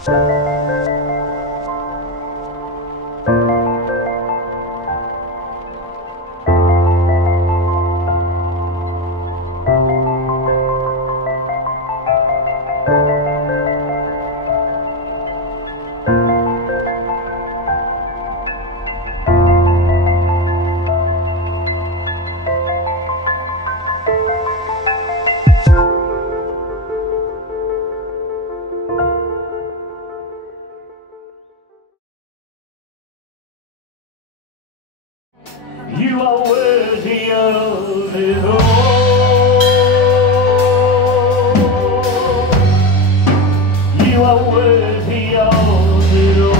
You are worthy of it all. You are worthy of it all.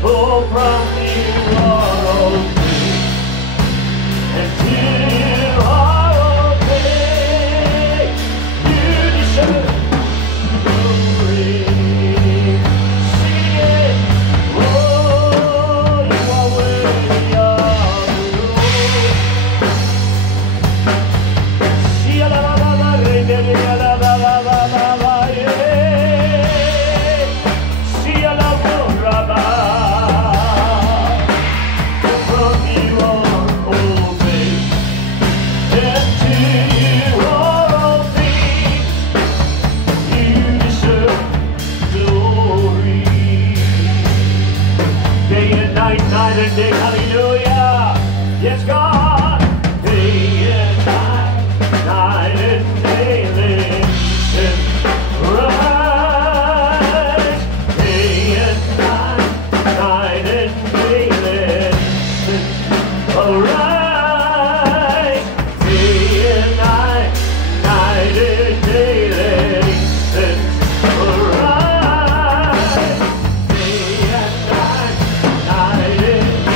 For from you are all things, and to you are all things. You deserve glory. Hallelujah. Yes, God. Day and night, night and day, listen, rise. Day and night, night and day, listen, arise. Day and night, night and day, listen, arise. Day and night, night and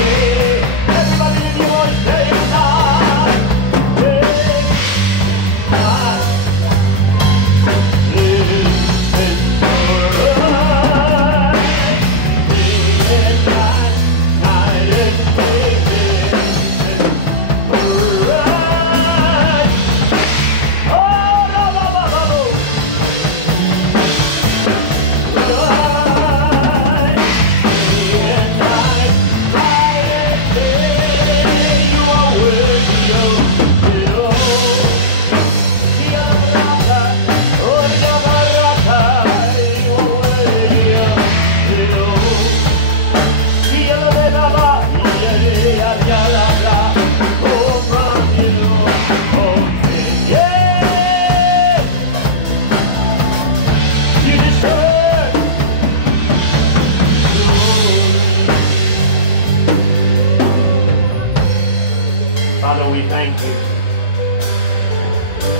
Father, we thank you.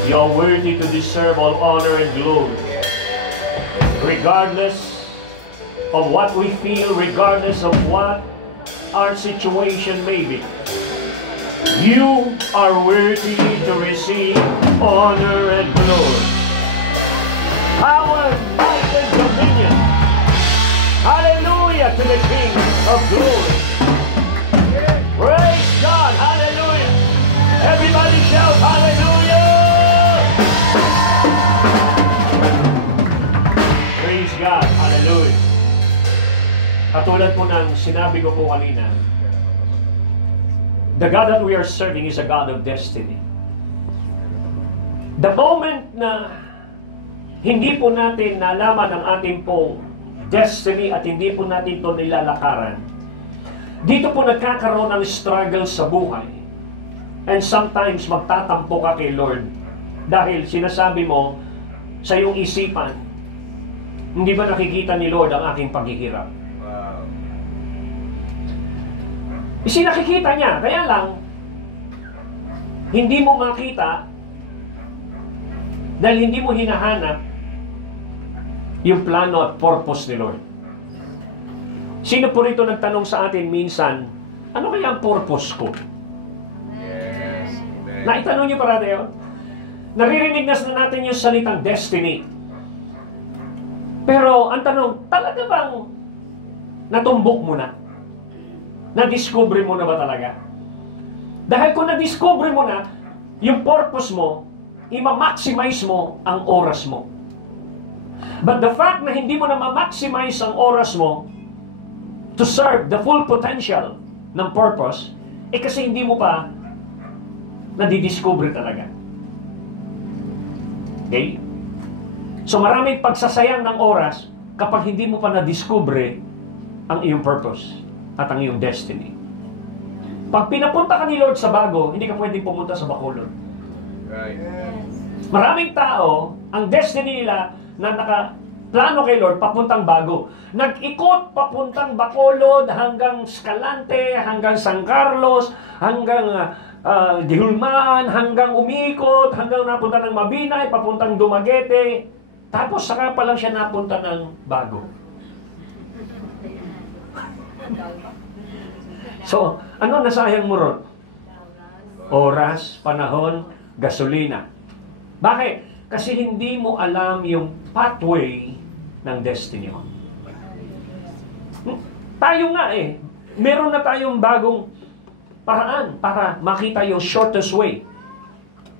You are worthy to deserve all honor and glory. Regardless of what we feel, regardless of what our situation may be, you are worthy to receive honor and glory. Power, might, and dominion. Hallelujah to the King of glory. Praise God. Hallelujah. Everybody shout hallelujah. Praise God. Hallelujah. Katulad po ng sinabi ko po kanina, the God that we are serving is a God of destiny. The moment na hindi po natin nalaman ang ating pong destiny at hindi po natin ito nilalakaran, dito po nagkakaroon ng struggle sa buhay. And sometimes magtatampo ka kay Lord dahil sinasabi mo sa iyong isipan, hindi ba nakikita ni Lord ang aking paghihirap? Wow. Isinakikita niya, kaya lang hindi mo makita dahil hindi mo hinahanap yung plano at purpose ni Lord. Sino po rito nagtanong sa atin minsan, ano kaya ang purpose ko? Yes. Naitanong niyo parati yun? Naririnig na natin yung salitang destiny. Pero ang tanong, talaga bang natumbok mo na? Na-discover mo na ba talaga? Dahil kung na-discover mo na, yung purpose mo, ima-maximize mo ang oras mo. But the fact na hindi mo na ma-maximize ang oras mo to serve the full potential ng purpose, kasi hindi mo pa nadidiscover talaga. Okay? So maraming pagsasayang ng oras kapag hindi mo pa nadiscover ang iyong purpose at ang iyong destiny. Pag pinapunta ka ni Lord sa Bago, hindi ka pwedeng pumunta sa Bacolod. Right. Maraming tao, ang destiny nila na nakaplano kay Lord, papuntang Bago. Nag-ikot papuntang Bacolod hanggang Escalante, hanggang San Carlos, hanggang Dihulmaan, hanggang umikot, hanggang napunta ng Mabinay, papuntang Dumaguete. Tapos saka pa lang siya napunta ng Bago. So, ano nasayang mo ron? Oras, panahon, gasolina. Bakit? Kasi hindi mo alam yung pathway ng destiny mo. Tayo nga meron na tayong bagong paraan para makita yung shortest way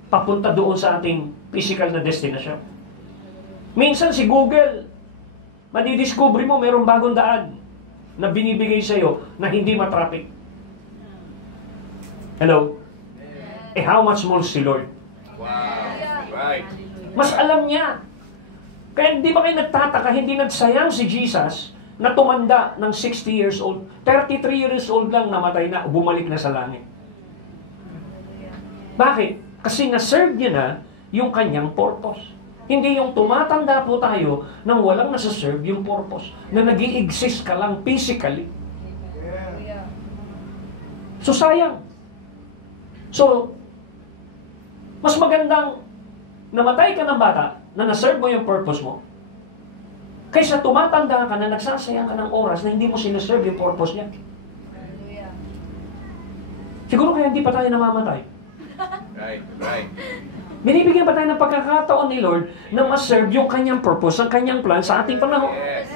papunta doon sa ating physical na destination. Minsan si Google, madidiscover mo merong bagong daan na binibigay sa'yo na hindi matraffic. Hello? How much more si Lord? Wow. Right. Mas alam niya. Kaya hindi ba kayo nagtataka, hindi nagsayang si Jesus na tumanda ng 60 years old. 33 years old lang namatay na, bumalik na sa langit. Bakit? Kasi na-serve niya na yung kanyang purpose. Hindi yung tumatanda po tayo nang walang nasa-serve yung purpose. Na nag-i-exist ka lang physically. So sayang. So, mas magandang namatay ka ng bata na na-serve mo yung purpose mo kaysa tumatanda ka na nagsasayang ka ng oras na hindi mo sineserve yung purpose niya. Siguro kaya hindi pa tayo namamatay. Right. Binibigyan pa tayo ng pagkakataon ni Lord na ma-serve yung kanyang purpose, ang kanyang plan sa ating panahon. Yes.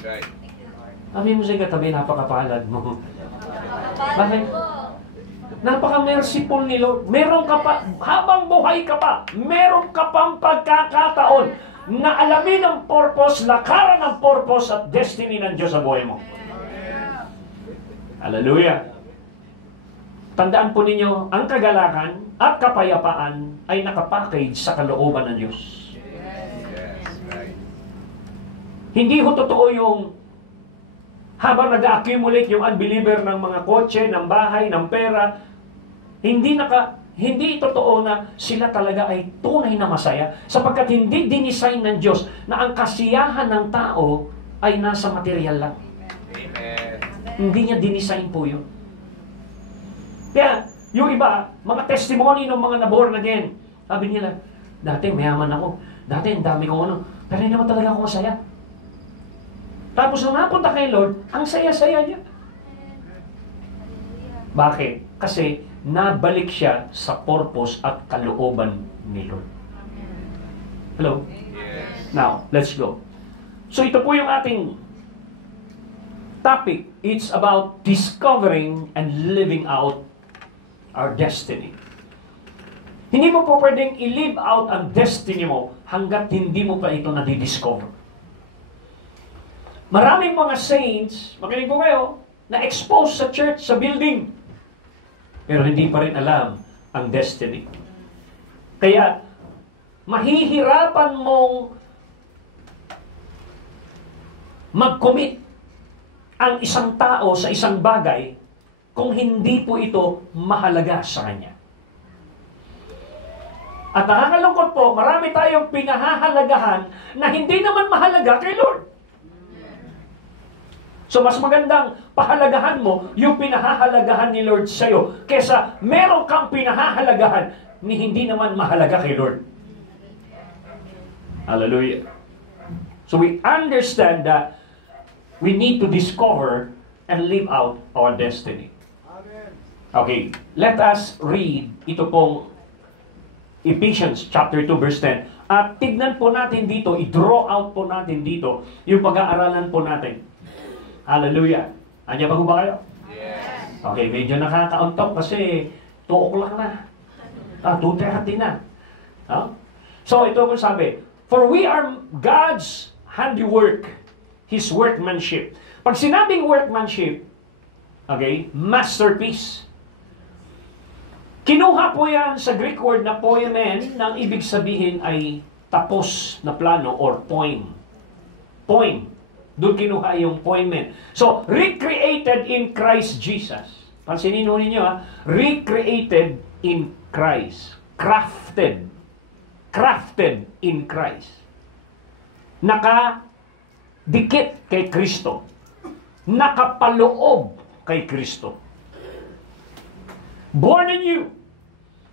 Right. Sabi mo sa katabi, napakapalad mo. Bakit? Napaka-merciful ni Lord. Meron ka pa, habang buhay ka pa, meron ka pang pagkakataon na alamin ang purpose, lakaran ang purpose at destiny ng Diyos sa buhay mo. Hallelujah. Tandaan po ninyo, ang kagalakan at kapayapaan ay nakapackage sa kalooban ng Diyos. Yes. Right. Hindi ho totoo yung habang nag-accumulate yung unbeliever ng mga kotse, ng bahay, ng pera, hindi totoo na sila talaga ay tunay na masaya sapagkat hindi dinisign ng Diyos na ang kasiyahan ng tao ay nasa material lang. Amen. Hindi niya dinisign po yun. Kaya, yung iba, mga testimony ng mga naborn again, sabi nila, dati mayaman ako, dati ang dami kong ano, pero hindi naman talaga ako masaya. Tapos nung napunta kay Lord, ang saya-saya niya. Bakit? Kasi nabalik siya sa purpose at kalooban ni Lord. Hello? Yes. Now, let's go. So ito po yung ating topic. It's about discovering and living out our destiny. Hindi mo po pwedeng i-live out ang destiny mo hanggat hindi mo pa ito nadidiscover. Maraming mga saints, makinig po kayo, na-expose sa church, sa building, pero hindi pa rin alam ang destiny. Kaya, mahihirapan mong mag-commit ang isang tao sa isang bagay kung hindi po ito mahalaga sa kanya. At nakakalungkot po, marami tayong pinahahalagahan na hindi naman mahalaga kay Lord. So mas magandang pahalagahan mo yung pinahahalagahan ni Lord sa'yo kesa meron kang pinahahalagahan ni hindi naman mahalaga kay Lord. Hallelujah. So we understand that we need to discover and live out our destiny. Okay, let us read ito pong Ephesians chapter 2 verse 10. At tignan po natin dito, i-draw out po natin dito yung pag-aaralan po natin. Hallelujah. Anya ba ba kayo? Yes. Okay, medyo nakakauntok kasi 2 o'clock na. 2:30 na. Ha? So ito ko sabi, for we are God's handiwork, His workmanship. Pag sinabing workmanship, okay, masterpiece. Kinuha po yan sa Greek word na poimen, nang ibig sabihin ay tapos na plano or poem. Poem. Doon kinuha yung poimen. So, recreated in Christ Jesus. Pansinin ho ninyo ha, recreated in Christ. Crafted. Crafted in Christ. Nakadikit kay Kristo. Nakapaloob kay Kristo. Born in you,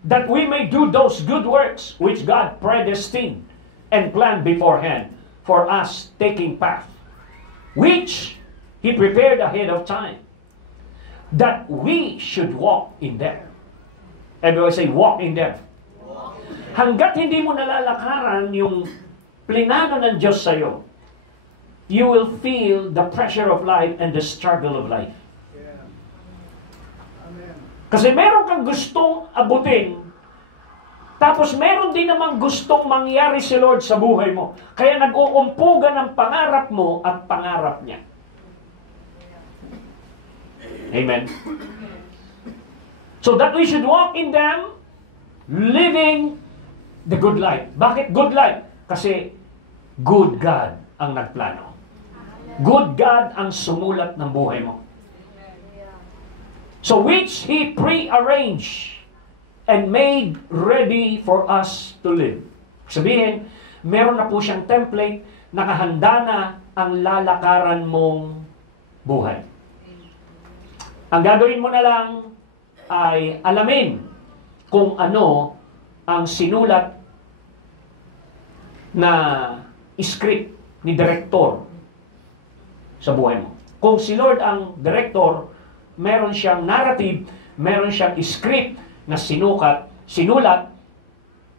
that we may do those good works which God predestined and planned beforehand for us taking path, which He prepared ahead of time, that we should walk in them. Everyone say, walk in them. Hanggat hindi mo nalalakaran yung plinano ng Diyos sa'yo, you will feel the pressure of life and the struggle of life. Kasi meron kang gustong abutin, tapos meron din namang gustong mangyari si Lord sa buhay mo. Kaya nag-uumpugan ng pangarap mo at pangarap niya. Amen. So that we should walk in them, living the good life. Bakit good life? Kasi good God ang nagplano. Good God ang sumulat ng buhay mo. So which He pre-arranged and made ready for us to live. Sabihin, meron na po siyang template, nakahanda na ang lalakaran mong buhay. Ang gagawin mo na lang ay alamin kung ano ang sinulat na script ni director sa buhay mo. Kung si Lord ang director, meron siyang narrative, meron siyang script na sinulat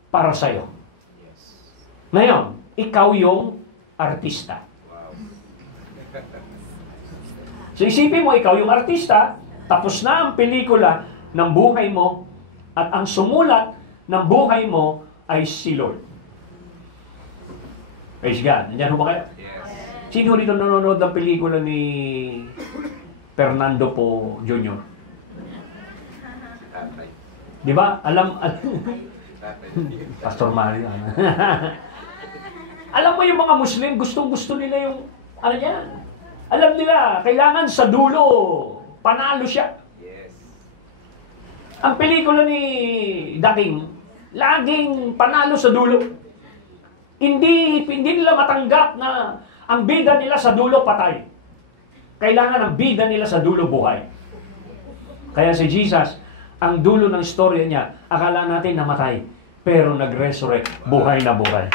para sa'yo. Ngayon, ikaw yung artista. So isipin mo, ikaw yung artista, tapos na ang pelikula ng buhay mo, at ang sumulat ng buhay mo ay si Lord. Praise God. Nandiyan ba kayo? Sino dito nanonood ng pelikula ni Fernando Po Jr.? Di ba? Alam Pastor Mario. Alam mo yung mga Muslim, gustong-gusto nila yung ano yan. Alam nila, kailangan sa dulo, panalo siya. Yes. Ang pelikula ni Daking, laging panalo sa dulo. Hindi nila matanggap na ang bida nila sa dulo patay. Kailangan ang bida nila sa dulo buhay. Kaya si Jesus, ang dulo ng istorya niya, akala natin namatay, pero nag-resurrect, buhay na buhay.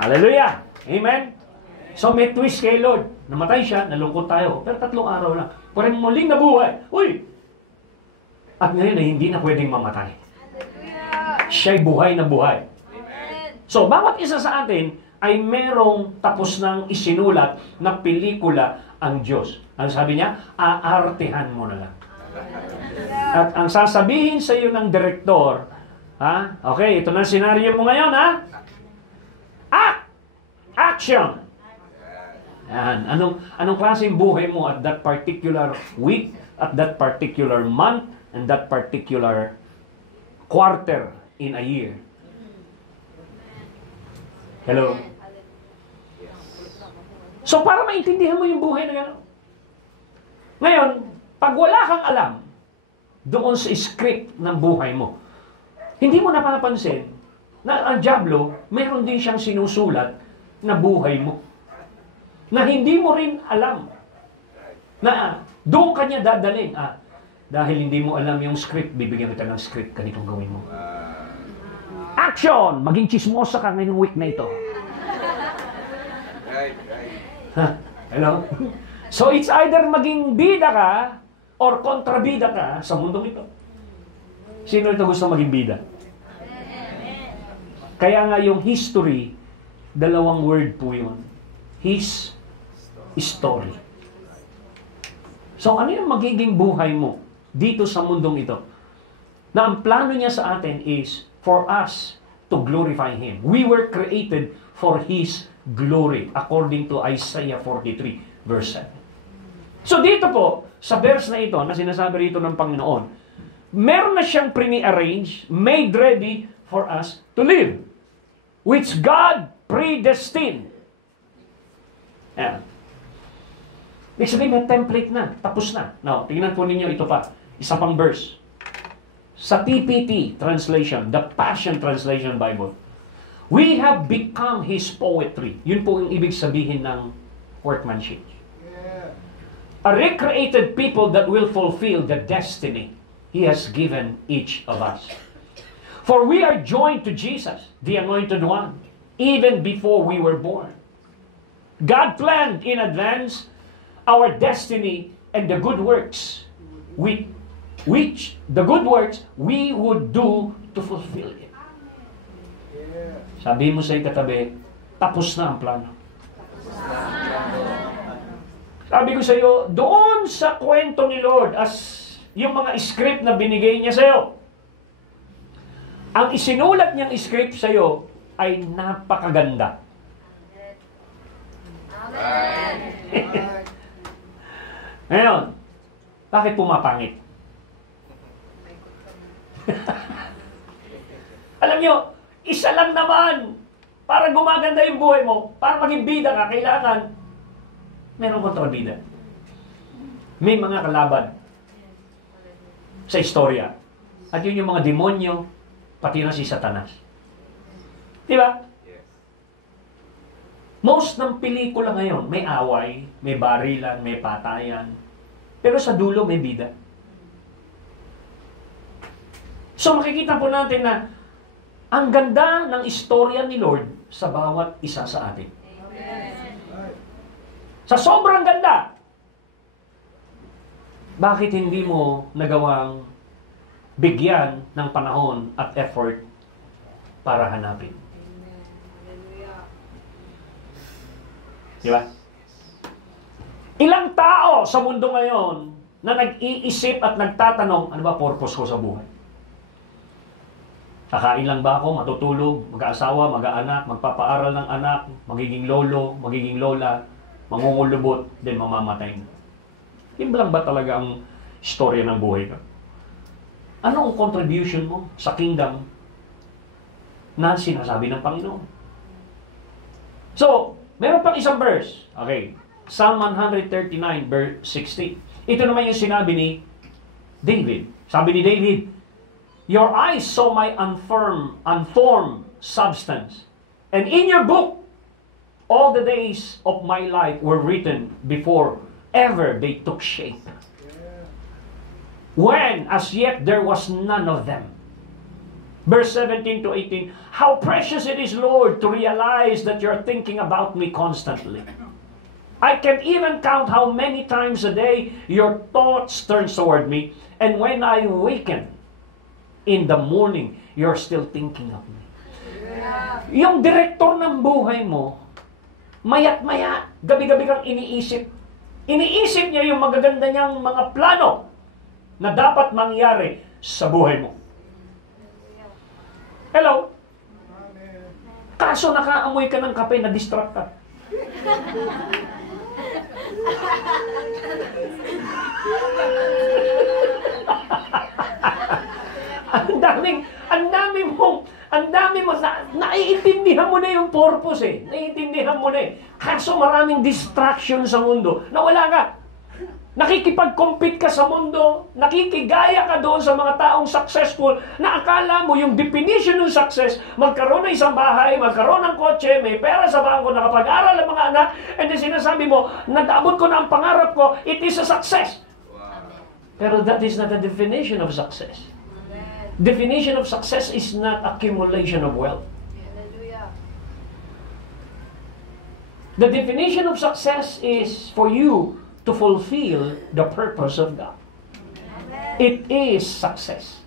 Hallelujah! Amen? So may twist kay Lord. Namatay siya, nalungkot tayo, pero 3 araw lang. Pero muling nabuhay. Uy! At ngayon ay hindi na pwedeng mamatay. Siya'y buhay na buhay. So bawat isa sa atin ay merong tapos nang isinulat na pelikula ang Diyos. Ang sabi niya, aartehan mo na lang. At ang sasabihin sa iyo ng direktor, ha? Okay, ito na senaryo mo ngayon, ha? Action! Yan. Anong klaseng buhay mo at that particular week, at that particular month, and that particular quarter in a year? Hello? So, para maintindihan mo yung buhay na gano'n. Ngayon, pag wala kang alam doon sa script ng buhay mo, hindi mo napapansin na ang dyablo, mayroon din siyang sinusulat na buhay mo. Na hindi mo rin alam na doon kanya dadalhin. Dahil hindi mo alam yung script, bibigyan kita ng script, ganitong gawin mo. Action! Maging chismosa ka ngayong week na ito. Right. Hello? So it's either maging bida ka or kontrabida ka sa mundong ito. Sino ito gusto maging bida? Kaya nga yung history, 2 word po yun. His story. So ano yung magiging buhay mo dito sa mundong ito? Na ang plano niya sa atin is for us to glorify Him. We were created for His glory, according to Isaiah 43, verse 7. So dito po, sa verse na ito, na sinasabi rito ng Panginoon, meron na siyang pre-arrange, made ready for us to live, which God predestined. Ayan. Ibig sabihin, may template na. Tapos na. Now, tingnan po ninyo ito pa. Isa pang verse. Sa TPT translation, the Passion Translation Bible, we have become His poetry. Yun po yung ibig sabihin ng workmanship. A recreated people that will fulfill the destiny He has given each of us. For we are joined to Jesus, the Anointed One, even before we were born. God planned in advance our destiny and the good works which the good works we would do to fulfill it. Sabi mo sa katabi, tapos na ang plano. Sabi ko sa iyo, doon sa kwento ni Lord, as yung mga script na binigay niya sa iyo, ang isinulat niyang script sa iyo ay napakaganda. Amen. Ngayon, bakit pumapangit? Alam nyo, isa lang naman, para gumaganda yung buhay mo, para maging bida ka, kailangan merong kontrabida. May mga kalaban sa istorya. At yun yung mga demonyo, pati na si Satanas. Di ba? Most ng pelikula ngayon, may away, may barilan, may patayan. Pero sa dulo, may bida. So makikita po natin na ang ganda ng istorya ni Lord sa bawat isa sa atin. Sa sobrang ganda, bakit hindi mo nagawang bigyan ng panahon at effort para hanapin? Di ba? Ilang tao sa mundo ngayon na nag-iisip at nagtatanong, ano ba purpose ko sa buhay? Kakain lang ba ako, matutulog, mag-aasawa, mag-aanak, magpapaaral ng anak, magiging lolo, magiging lola, mangungulubot, then mamamatay na. Yun lang ba talaga ang istorya ng buhay ka? Ano ang contribution mo sa kingdom na sinasabi ng Panginoon? So, meron pang isang verse. Okay. Psalm 139, verse 60. Ito naman yung sinabi ni David. Sabi ni David, your eyes saw my unformed substance. And in your book, all the days of my life were written before ever they took shape. When as yet there was none of them. Verse 17 to 18, how precious it is, Lord, to realize that you're thinking about me constantly. I can't even count how many times a day your thoughts turn toward me. And when I waken in the morning, you're still thinking of me. Yung direktor ng buhay mo, mayat maya, gabi-gabi kang iniisip. Iniisip niya yung magaganda niyang mga plano na dapat mangyari sa buhay mo. Hello? Kaso nakaamoy ka ng kape, na-distract ka. ang dami mo, naiintindihan mo na yung purpose eh. Naiintindihan mo na eh. Kaso maraming distraction sa mundo. Nawala ka. Nakikipag-compete ka sa mundo, nakikigaya ka doon sa mga taong successful na akala mo yung definition ng success, magkaroon ng isang bahay, magkaroon ng kotse, may pera sa bangko, nakapag-aral ang mga anak, and then sinasabi mo, nag-abot ko na ang pangarap ko, it is a success. Wow. Pero that is not the definition of success. Definition of success is not accumulation of wealth. The definition of success is for you to fulfill the purpose of God. It is success.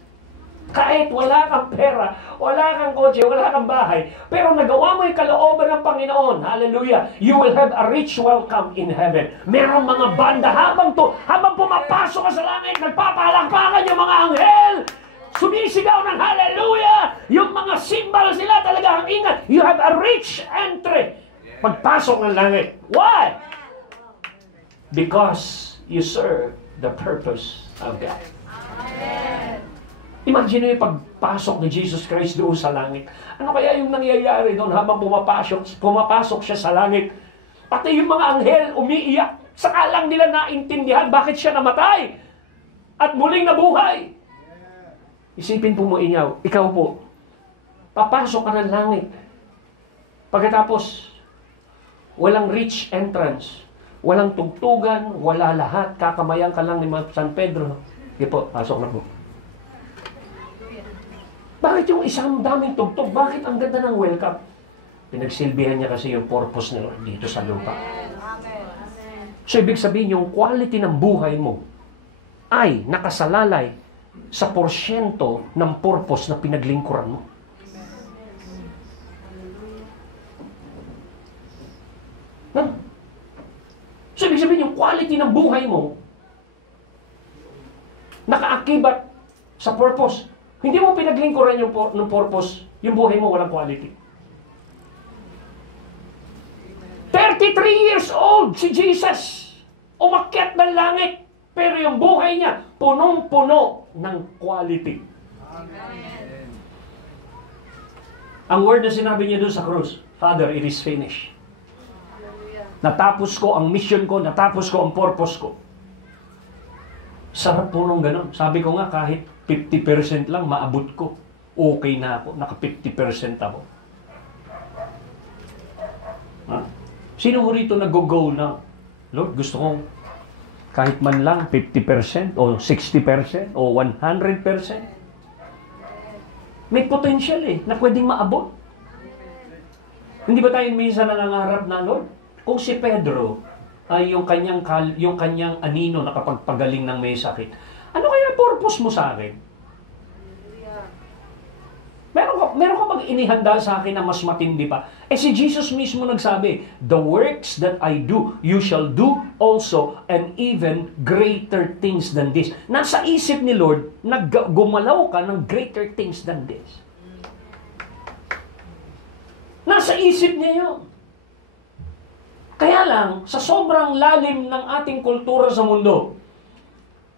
Kahit wala kang pera, wala kang kotse, wala kang bahay, pero nagawa mo yung kalooban ng Panginoon, hallelujah, you will have a rich welcome in heaven. Merong mga banda habang pumapasok ka sa langit, nagpapalakpakan yung mga anghel. Sumisigaw ng hallelujah! Yung mga cymbals nila talaga ang ingat. You have a rich entry. Pagpasok ng langit. Why? Because you serve the purpose of God. Imagine yung pagpasok ni Jesus Christ doon sa langit. Ano kaya yung nangyayari doon habang pumapasok siya sa langit? Pati yung mga anghel umiiyak. Saka lang nila naintindihan bakit siya namatay at muling nabuhay. Isipin po mo inyaw, ikaw po, papasok ka ng langit. Pagkatapos, walang rich entrance, walang tugtugan, wala lahat, kakamayan ka lang ni San Pedro. Sige po, pasok na po. Bakit yung isang daming tugtog? Bakit ang ganda ng welcome? Pinagsilbihan niya kasi yung purpose nila dito sa lupa. So, ibig sabihin, yung quality ng buhay mo ay nakasalalay sa porsyento ng purpose na pinaglingkuran mo. So, ibig sabihin, yung quality ng buhay mo nakaakibat sa purpose. Hindi mo pinaglingkuran yung purpose, yung buhay mo walang quality. 33 years old si Jesus. Umakyat ng langit. Pero yung buhay niya, punong-puno ng quality. Amen. Ang word na sinabi niya doon sa krus, Father, it is finished. Natapos ko ang mission ko, natapos ko ang purpose ko. Sarap po nung ganun. Sabi ko nga, kahit 50% lang maabot ko, okay na ako. Naka 50% ako. Sino rito nag-go na? Lord, gusto kong kahit man lang 50% o 60% o 100%. May potential na pwedeng maabot. Hindi ba tayo minsan nangangarap na, Lord? Kung si Pedro ay yung kanyang anino nakapagpagaling ng may sakit, ano kaya purpose mo sa akin? Meron ka bang inihanda sa akin na mas matindi pa? Si Jesus mismo nagsabi, the works that I do, you shall do also, and even greater things than this. Nasa isip ni Lord, gumalaw ka ng greater things than this. Nasa isip niya yun. Kaya lang, sa sobrang lalim ng ating kultura sa mundo,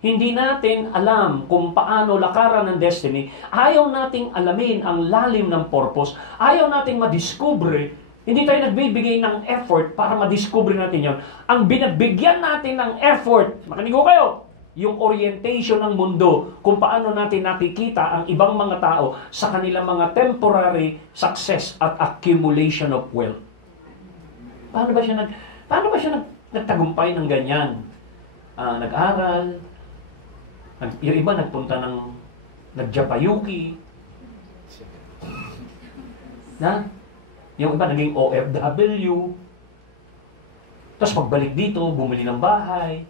hindi natin alam kung paano lakaran ng destiny. Ayaw nating alamin ang lalim ng purpose. Ayaw nating madiskubre. Hindi tayo nagbibigay ng effort para madiskubre natin yon. Ang binabigyan natin ng effort, makinig ko kayo, yung orientation ng mundo, kung paano natin nakikita ang ibang mga tao sa kanilang mga temporary success at accumulation of wealth. Paano ba siya nagtagumpay ng ganyan? Nag-aral, yung iba nagpunta nag-Japayuki. Yung iba naging OFW. Tapos pagbalik dito, bumili ng bahay.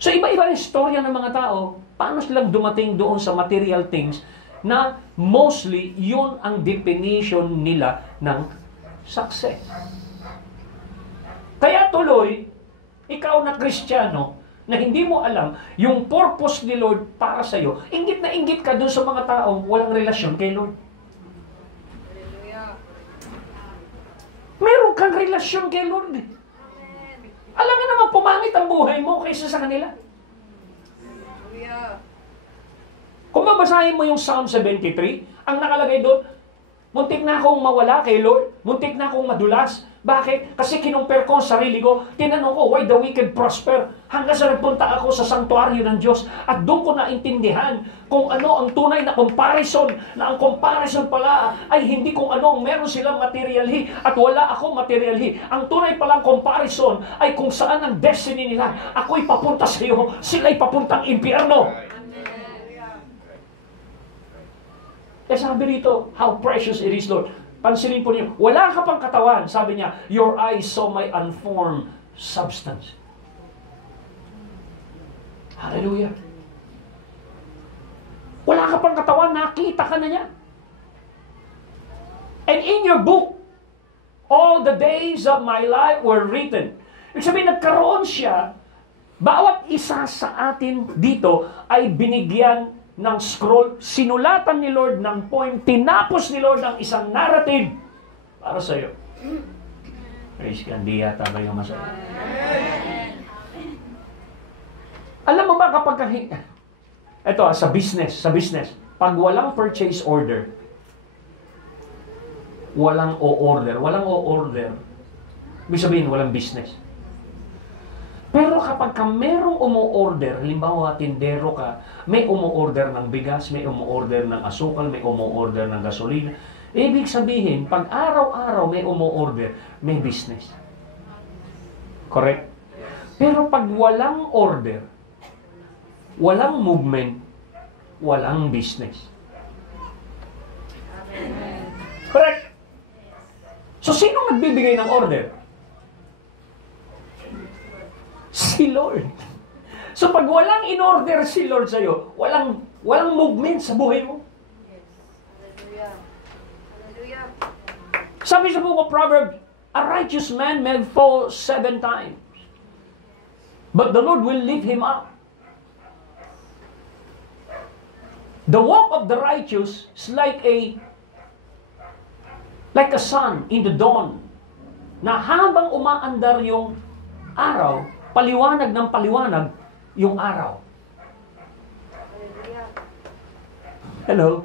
So iba-iba yung istorya ng mga tao. Paano silang dumating doon sa material things na mostly yun ang definition nila ng success. Kaya tuloy, ikaw na Kristiyano, na hindi mo alam yung purpose ni Lord para sa iyo, inggit na inggit ka doon sa mga taong walang relasyon kay Lord. Meron kang relasyon kay Lord. Alam nga naman, pumangit ang buhay mo kaysa sa kanila. Kung babasahin mo yung Psalm 73, ang nakalagay doon, muntik na akong mawala kay Lord, muntik na akong madulas. Bakit? Kasi kinumpare ko ang sarili ko. Tinanong ko, why the wicked prosper? Hanggang sa nagpunta ako sa sanctuaryo ng Diyos at doon ko naintindihan kung ano ang tunay na comparison, na ang comparison pala ay hindi kung ano ang meron silang materialhi at wala akong materialhi. Ang tunay palang comparison ay kung saan ang destiny nila. Ako'y papunta sa iyo, sila'y papuntang impyerno. Kaya sabi rito, how precious it is, Lord. Pansinin po niyo, wala ka pang katawan. Sabi niya, your eyes saw my unformed substance. Hallelujah. Wala ka pang katawan, nakita ka na niya. And in your book, all the days of my life were written. Ibig sabihin, nagkaroon siya, bawat isa sa atin dito ay binigyan ng scroll, sinulatan ni Lord ng poem, tinapos ni Lord ang isang narrative para sa iyo. Praise God, di yata ba yung masaya? Alam mo ba kapag ito sa business, pag walang purchase order, walang o-order, ibig sabihin walang business. Pero kapag ka merong umu-order, halimbawa tindero ka, may umu-order ng bigas, may umu-order ng asukal, may umu-order ng gasolina, ibig sabihin, pag araw-araw may umu-order, may business. Correct? Pero pag walang order, walang movement, walang business. Correct? So, sino nagbibigay ng order? Si Lord. So, pag walang in-order si Lord sa'yo, walang movement sa buhay mo. Sabi sa book of Proverbs, a righteous man may fall 7 times, but the Lord will lift him up. The walk of the righteous is like a sun in the dawn, na habang umaandar yung araw, paliwanag ng paliwanag yung araw. Hello?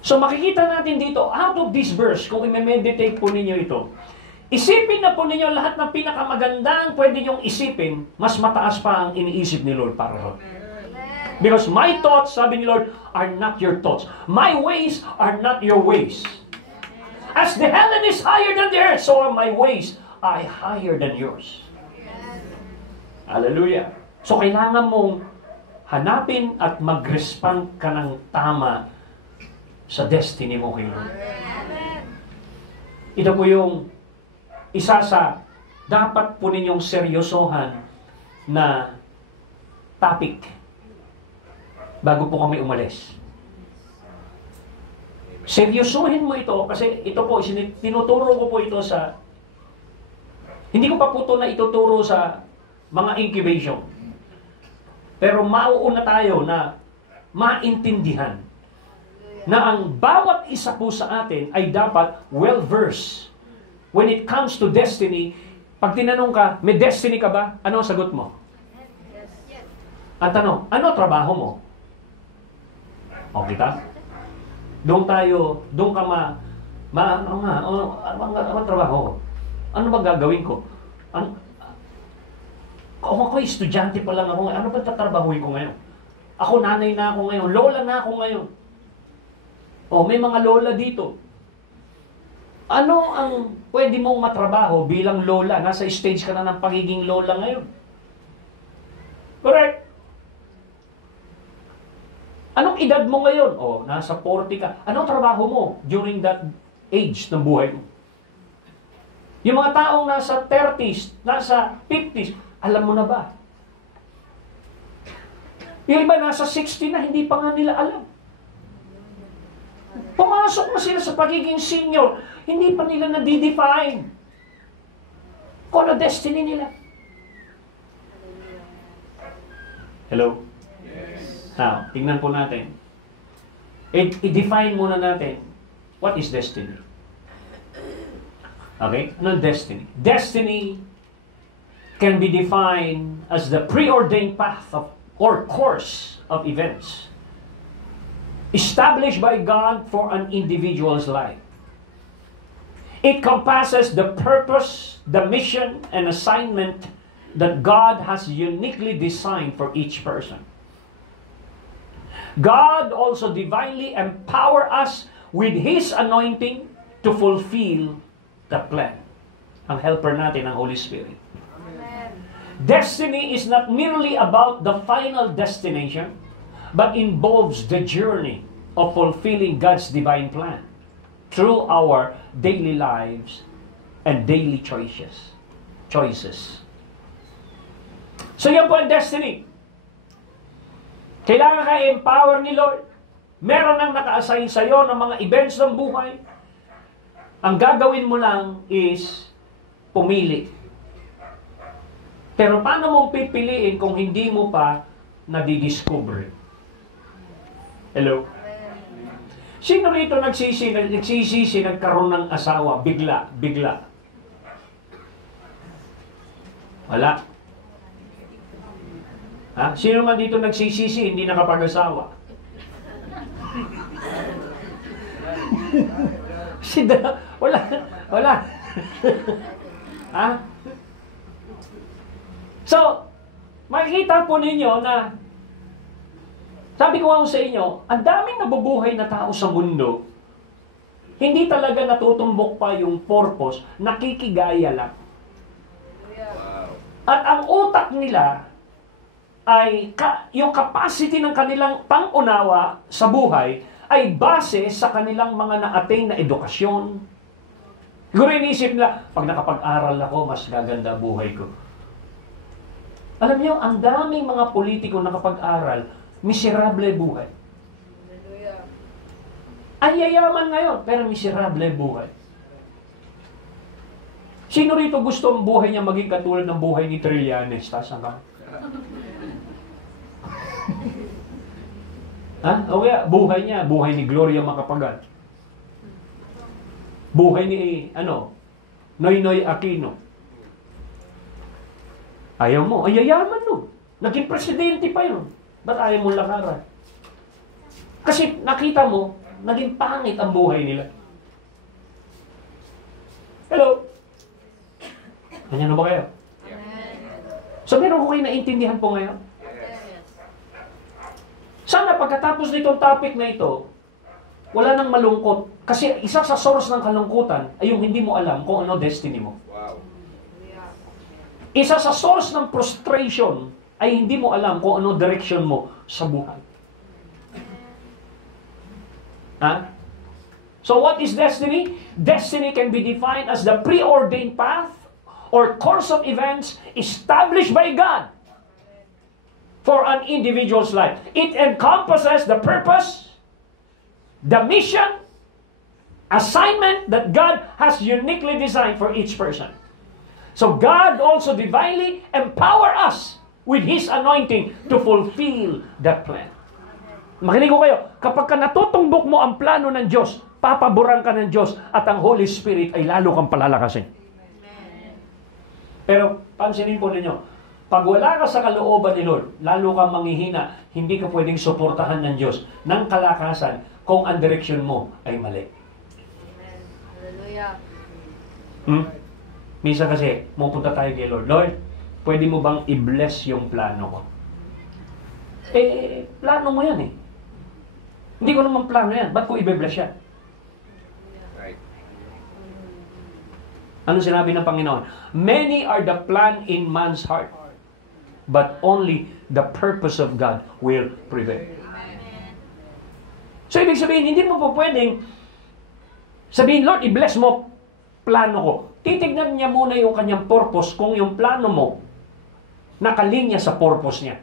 So makikita natin dito, out of this verse, kung i-meditate po ninyo ito, isipin na po ninyo lahat ng pinakamagandang pwede nyong isipin, mas mataas pa ang iniisip ni Lord para ron. Because my thoughts, sabi ni Lord, are not your thoughts. My ways are not your ways. As the heaven is higher than the earth, so are my ways are higher than yours. Hallelujah. So kailangan mong hanapin at mag-respond ka ng tama sa destiny mo kay Lord. Ito po yung isa sa dapat po ninyong seryosohan na topic bago po kami umalis. Seryosohin mo ito kasi ito po, tinuturo ko po ito sa, hindi ko pa po ito na ituturo sa mga incubation. Pero mauuna tayo na maintindihan na ang bawat isa po sa atin ay dapat well-versed when it comes to destiny. Pag tinanong ka, may destiny ka ba? Ano ang sagot mo? Ang tanong, ano trabaho mo? O kita? Doon ka ano trabaho? Ano ba gagawin ko? Kung ako estudyante pa lang ako, ano ba tatrabahuin ko ngayon? Ako nanay na ako ngayon, lola na ako ngayon. O may mga lola dito. Ano ang pwede mong matrabaho bilang lola? Nasa stage ka na ng pagiging lola ngayon. Correct? Anong edad mo ngayon? O, nasa 40 ka. Anong trabaho mo during that age ng buhay mo? Yung mga taong nasa 30s, nasa 50s, alam mo na ba? Yung iba nasa 60 na, hindi pa nga nila alam. Pumasok na sila sa pagiging senior, hindi pa nila na-define kung ano destiny nila. Hello? Now, tingnan po natin. I-define muna natin, what is destiny? Okay? Ano destiny? Destiny can be defined as the preordained path of or course of events established by God for an individual's life. It compasses the purpose, the mission, and assignment that God has uniquely designed for each person. God also divinely empower us with His anointing to fulfill the plan. Ang helper natin, ang Holy Spirit. Amen. Destiny is not merely about the final destination, but involves the journey of fulfilling God's divine plan through our daily lives and daily choices. So yan po ang destiny. Kailangan ka empower ni Lord. Meron nang naka-assign sa iyo ng mga events ng buhay. Ang gagawin mo lang is pumili. Pero paano mong pipiliin kung hindi mo pa nadidiscover? Hello? Sino rito nagsisisi, nagkaroon ng asawa, bigla? Wala. Ha? Sino man dito nagsisisi, hindi nakapag-asawa? Wala. Ha? So, makikita po ninyo na, sabi ko nga sa inyo, ang daming nabubuhay na tao sa mundo, hindi talaga natutumbok pa yung purpose, nakikigaya lang. At ang utak nila ay, yung capacity ng kanilang pangunawa sa buhay ay base sa kanilang mga na-attain na edukasyon. Siguro inisip nila, pag nakapag-aral ako, mas gaganda buhay ko. Alam niyo, ang daming mga politiko nakapag-aral, miserable buhay. Ang yayaman ngayon, pero miserable buhay. Sino rito gusto ang buhay niya maging katulad ng buhay ni Trillanes? Tasan ka? Ha? O kaya, buhay niya, buhay ni Gloria Macapagal. Buhay ni, Noynoy Aquino. Ayaw mo, ay yayaman no. Naging presidente pa yun. Ba't ayaw mong lakaran? Kasi nakita mo, naging pangit ang buhay nila. Hello? Ganyan na ba kayo? So meron ko kayo naintindihan po ngayon? Sana pagkatapos nitong topic na ito, wala nang malungkot. Kasi isa sa source ng kalungkutan ay yung hindi mo alam kung ano destiny mo. Wow. Isa sa source ng frustration ay hindi mo alam kung ano direction mo sa buhay. Ha? So what is destiny? Destiny can be defined as the preordained path or course of events established by God for an individual's life. It encompasses the purpose, the mission, assignment that God has uniquely designed for each person. So God also divinely empower us with His anointing to fulfill that plan. Makinig ko kayo, kapag ka natutumbok mo ang plano ng Diyos, papaboran ka ng Diyos at ang Holy Spirit ay lalo kang palalakasin. Pero pansinin po ninyo, pag wala ka sa kalooban ni Lord, lalo kang manghihina, hindi ka pwedeng suportahan ng Diyos ng kalakasan kung ang direksyon mo ay mali. Hallelujah. Minsan kasi, pupunta tayo kay Lord. Lord, pwede mo bang i-bless yung plano ko? Plano mo yan eh. Hindi ko naman plano yan. Ba't ko i-bless yan? Right. Ano sinabi ng Panginoon? Many are the plan in man's heart, but only the purpose of God will prevail. So, ibig sabihin, hindi mo po pwedeng sabihin, Lord, i-bless mo plano ko. Titignan niya muna yung kanyang purpose kung yung plano mo nakalinya sa purpose niya.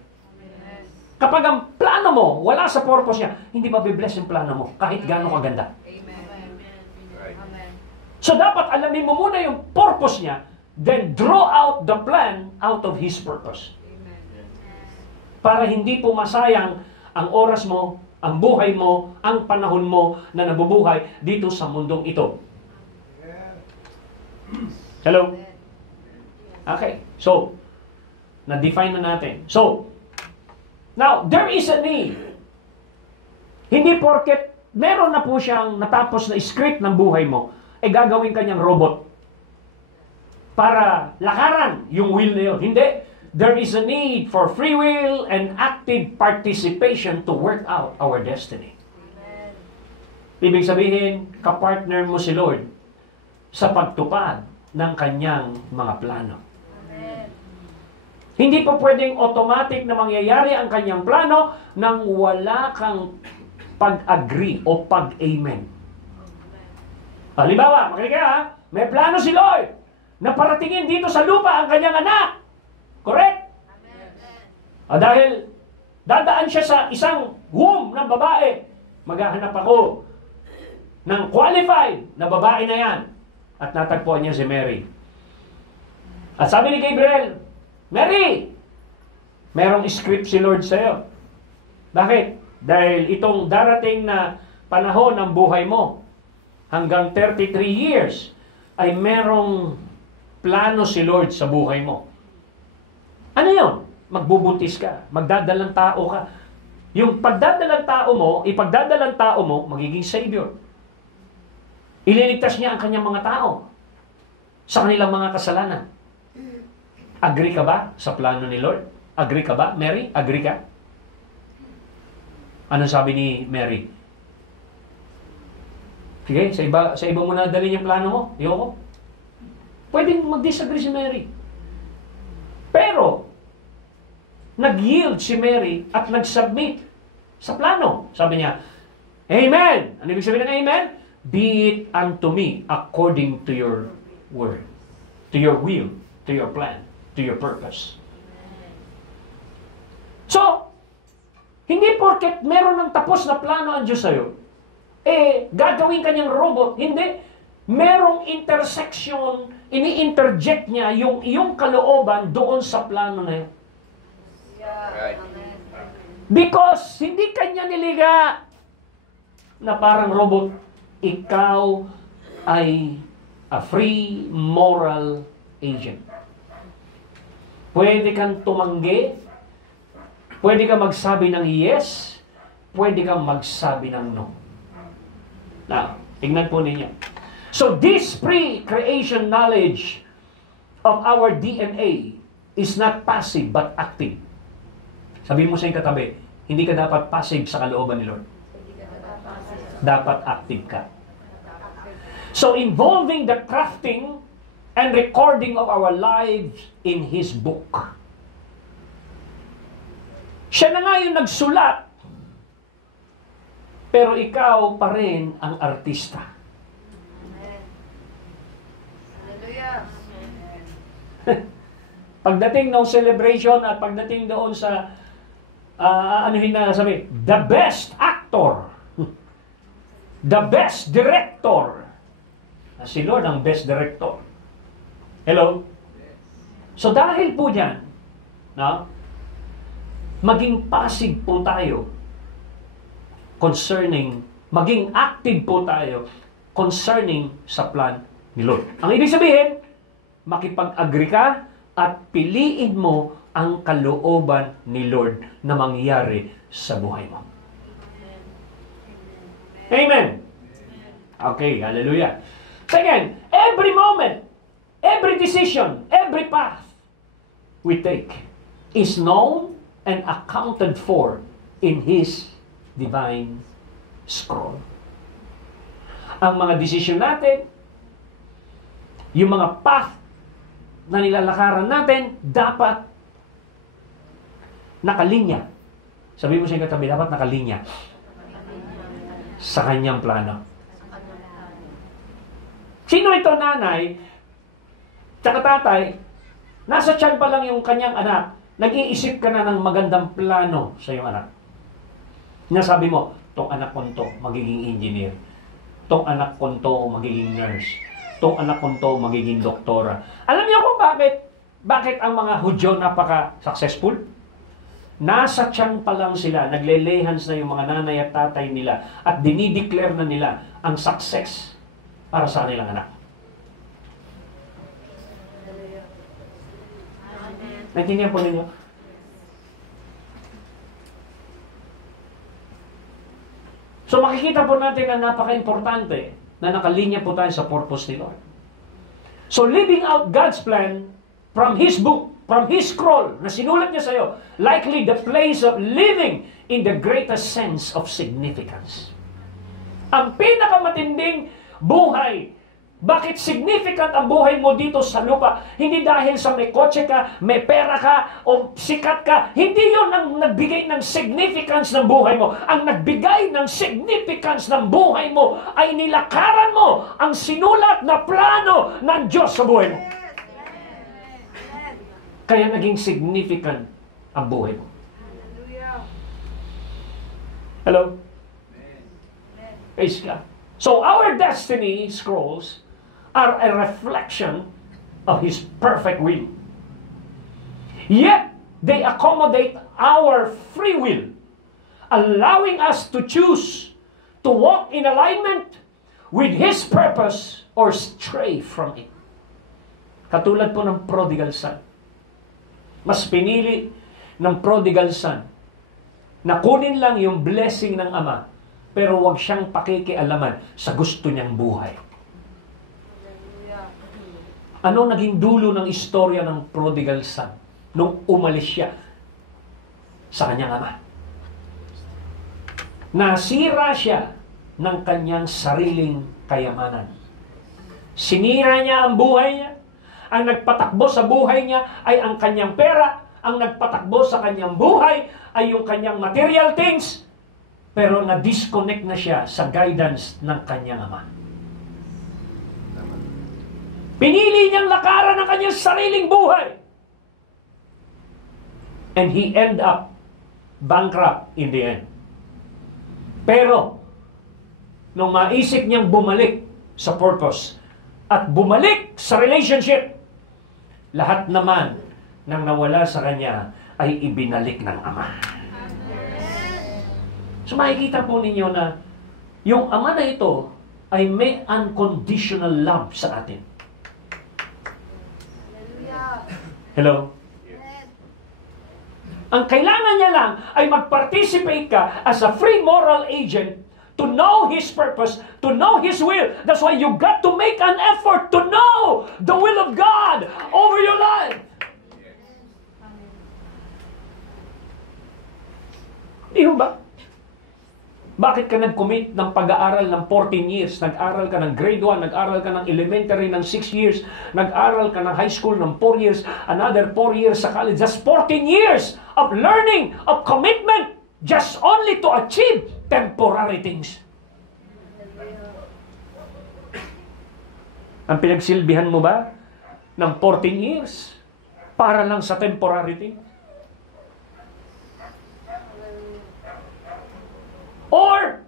Kapag ang plano mo wala sa purpose niya, hindi mabibless yung plano mo kahit gaano kaganda. Right. So dapat alamin mo muna yung purpose niya, then draw out the plan out of His purpose. Para hindi po masayang ang oras mo, ang buhay mo, ang panahon mo na nabubuhay dito sa mundong ito. Hello? Okay. So, na-define na natin. So, now, there is a need. Hindi porket meron na po siyang natapos na script ng buhay mo, gagawin kanyang robot para lakaran yung will na yun. Hindi. There is a need for free will and active participation to work out our destiny. Ibig sabihin, kapartner mo si Lord sa pagtupad ng kanyang mga plano. Hindi pa pwedeng automatic na mangyayari ang kanyang plano nang wala kang pag-agree o pag-amen. Halimbawa, makinig ka ha, may plano si Lord na paratingin dito sa lupa ang kanyang anak. Correct? Dahil dadaan siya sa isang womb ng babae, maghahanap ako ng qualified na babae na yan. At natagpuan niya si Mary. At sabi ni Gabriel, Mary, merong script si Lord sa'yo. Bakit? Dahil itong darating na panahon ng buhay mo, hanggang 33 years, ay merong plano si Lord sa buhay mo. Ano yun? Magbubuntis ka, magdadalang tao ka. Yung pagdadalang tao mo, ipagdadalang tao mo, magiging Savior. Ililigtas niya ang kanyang mga tao sa kanilang mga kasalanan. Agree ka ba sa plano ni Lord? Agree ka ba, Mary? Agree ka? Ano sabi ni Mary? Sige, sa iba mo na dalhin yung plano mo. Ayoko. Pwedeng mag-disagree si Mary. Pero, nag-yield si Mary at nag-submit sa plano. Sabi niya, Amen! Ano ibig sabihin ng Amen? Be it unto me according to your word, to your will, to your plan, to your purpose. So, hindi porket meron ng tapos na plano ang Diyos sa'yo, gagawin kanyang robot. Hindi. Merong intersection, ini-interject niya yung iyong kalooban doon sa plano na yun. Right. Because hindi kanya niliga na parang robot. Ikaw ay a free moral agent. Pwede kang tumanggi, pwede kang magsabi ng yes, pwede kang magsabi ng no. Now, tingnan po ninyo. So this pre-creation knowledge of our DNA is not passive but active. Sabihin mo sa iyong katabi, hindi ka dapat passive sa kalooban ni Lord. Dapat active ka. So involving the crafting and recording of our lives in His book. Siya na nga yung nagsulat, pero ikaw pa rin ang artista. Hallelujah. Pagdating ng celebration at pagdating doon sa the best actor, the best director. Si Lord ang best director. Hello? So dahil po dyan, no, maging passive po tayo concerning, maging active po tayo concerning sa plan ni Lord. Ang ibig sabihin, makipag-agree ka at piliin mo ang kalooban ni Lord na mangyari sa buhay mo. Amen. Okay, hallelujah. Second, every moment, every decision, every path we take is known and accounted for in His divine scroll. Ang mga desisyon natin, yung mga path na nilalakaran natin, dapat nakalinya. Sabi mo sa katabi, dapat nakalinya sa kanyang plano. Sino ito, nanay, tsaka tatay, nasa tiyan pa lang yung kanyang anak, nag-iisip ka na ng magandang plano sa iyong anak. Nasabi mo, tong anak ko to magiging engineer. Tong anak ko to magiging nurse. Tong anak ko to magiging doktora. Alam niyo kung bakit ang mga Hudyo napaka-successful? Nasa tiyan pa lang sila, nagle-lehans na yung mga nanay at tatay nila at dinideclare na nila ang success para sa kanilang anak. Naintindihan po ninyo? So makikita po natin na napaka-importante na nakalinya po tayo sa purpose ni Lord. So living out God's plan from His book, from His scroll na sinulat niya sa iyo, likely the place of living in the greatest sense of significance. Ang pinakamatinding buhay. Bakit significant ang buhay mo dito sa lupa? Hindi dahil sa may kotse ka, may pera ka, o sikat ka. Hindi yon ang nagbigay ng significance ng buhay mo. Ang nagbigay ng significance ng buhay mo ay nilakaran mo ang sinulat na plano ng Diyos sa buhay mo. Kaya naging significant ang buhay mo. Hello? Praise God. So our destiny scrolls are a reflection of His perfect will. Yet, they accommodate our free will, allowing us to choose to walk in alignment with His purpose or stray from it. Katulad po ng prodigal son. Mas pinili ng prodigal son na kunin lang yung blessing ng ama, pero wag siyang pakikialaman sa gusto niyang buhay. Ano naging dulo ng istorya ng prodigal son nung umalis siya sa kanyang ama? Nasira siya ng kanyang sariling kayamanan. Sinira niya ang buhay niya. Ang nagpatakbo sa buhay niya ay ang kanyang pera. Ang nagpatakbo sa kanyang buhay ay yung kanyang material things. Pero na-disconnect na siya sa guidance ng kanyang ama. Pinili niyang lakaran ng kanyang sariling buhay. And he end up bankrupt in the end. Pero, nung maisip niyang bumalik sa purpose at bumalik sa relationship, lahat naman ng nawala sa kanya ay ibinalik ng ama. So makikita po ninyo na yung ama na ito ay may unconditional love sa atin. Hello? Ang kailangan niya lang ay mag-participate ka as a free moral agent to know His purpose, to know His will. That's why you got to make an effort to know the will of God over your life. Di ba? Bakit ka nag-commit ng pag-aaral ng 14 years? Nag-aral ka ng grade 1, nag-aral ka ng elementary ng 6 years, nag-aral ka ng high school ng 4 years, another 4 years sa college. That's 14 years of learning, of commitment, just only to achieve temporary things. Ang pinagsilbihan mo ba ng 14 years para lang sa temporary things? Or,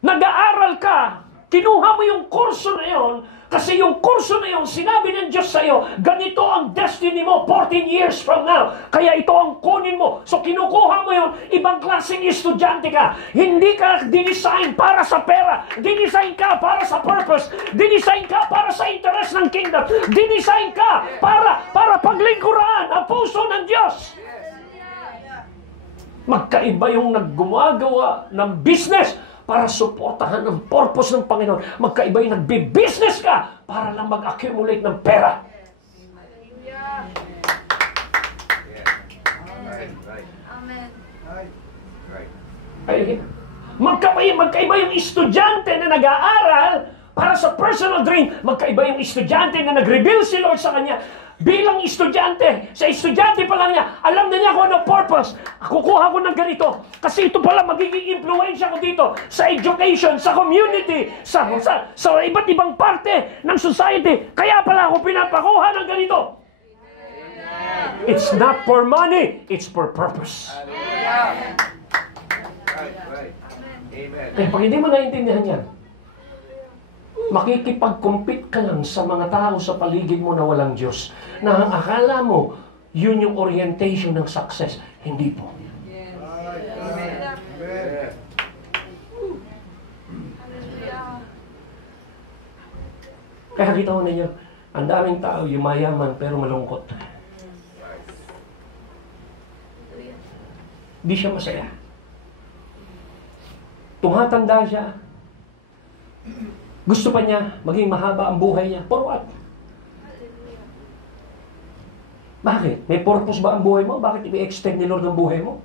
nag-aaral ka, kinuha mo yung kurso na yun, kasi yung kurso na yun, sinabi ng Diyos sa'yo, ganito ang destiny mo 14 years from now. Kaya ito ang kunin mo. So, kinukuha mo yun, ibang klaseng estudyante ka. Hindi ka dinesign para sa pera. Dinesign ka para sa purpose. Dinesign ka para sa interest ng kingdom. Dinesign ka para paglingkuran ang puso ng Diyos. Magkaiba yung naggumagawa ng business para suportahan ang purpose ng Panginoon. Magkaiba yung nagbi-business ka para lang mag-accumulate ng pera. Magkaiba yung estudyante na nag-aaral para sa personal dream. Magkaiba yung estudyante na nag-reveal si Lord sa kanya. Bilang estudyante, sa estudyante pa lang niya, alam na niya kung ano purpose. Kukuha ko ng ganito. Kasi ito pala magiging influensya ko dito sa education, sa community, sa iba't ibang parte ng society. Kaya pala ako pinapakuha ng ganito. It's not for money, it's for purpose. Kaya pag hindi mo naintindihan yan, makikipag-compete ka lang sa mga tao sa paligid mo na walang Diyos. Na ang akala mo, yun yung orientation ng success. Hindi po. Kaya kita ko ninyo, ang daming tao, yumayaman pero malungkot. Hindi siya masaya. Tumatanda siya. Gusto pa niya maging mahaba ang buhay niya. For what? Bakit? May purpose ba ang buhay mo? Bakit i-extend ni Lord ang buhay mo?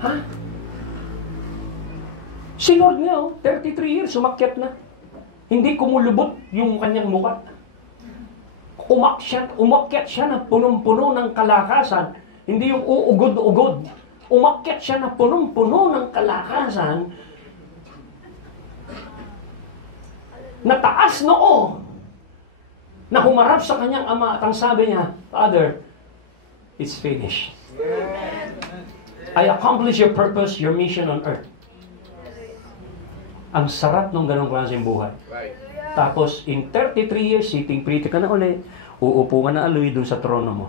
Ha? Si Lord nga, 33 years, umakyat na. Hindi kumulubot yung kanyang mukha. Umakyat siya na punong-puno ng kalakasan. Hindi yung uugod-ugod. Umakyat siya na punong-puno ng kalakasan. Nataas noo na humarap sa kanyang ama at ang sabi niya, Father, it's finished. I accomplished your purpose, your mission on earth. Ang sarap ng ganong klaseng buhay. Tapos, in 33 years, sitting pretty ka na ulit, uupo ka na aloy dun sa trono mo.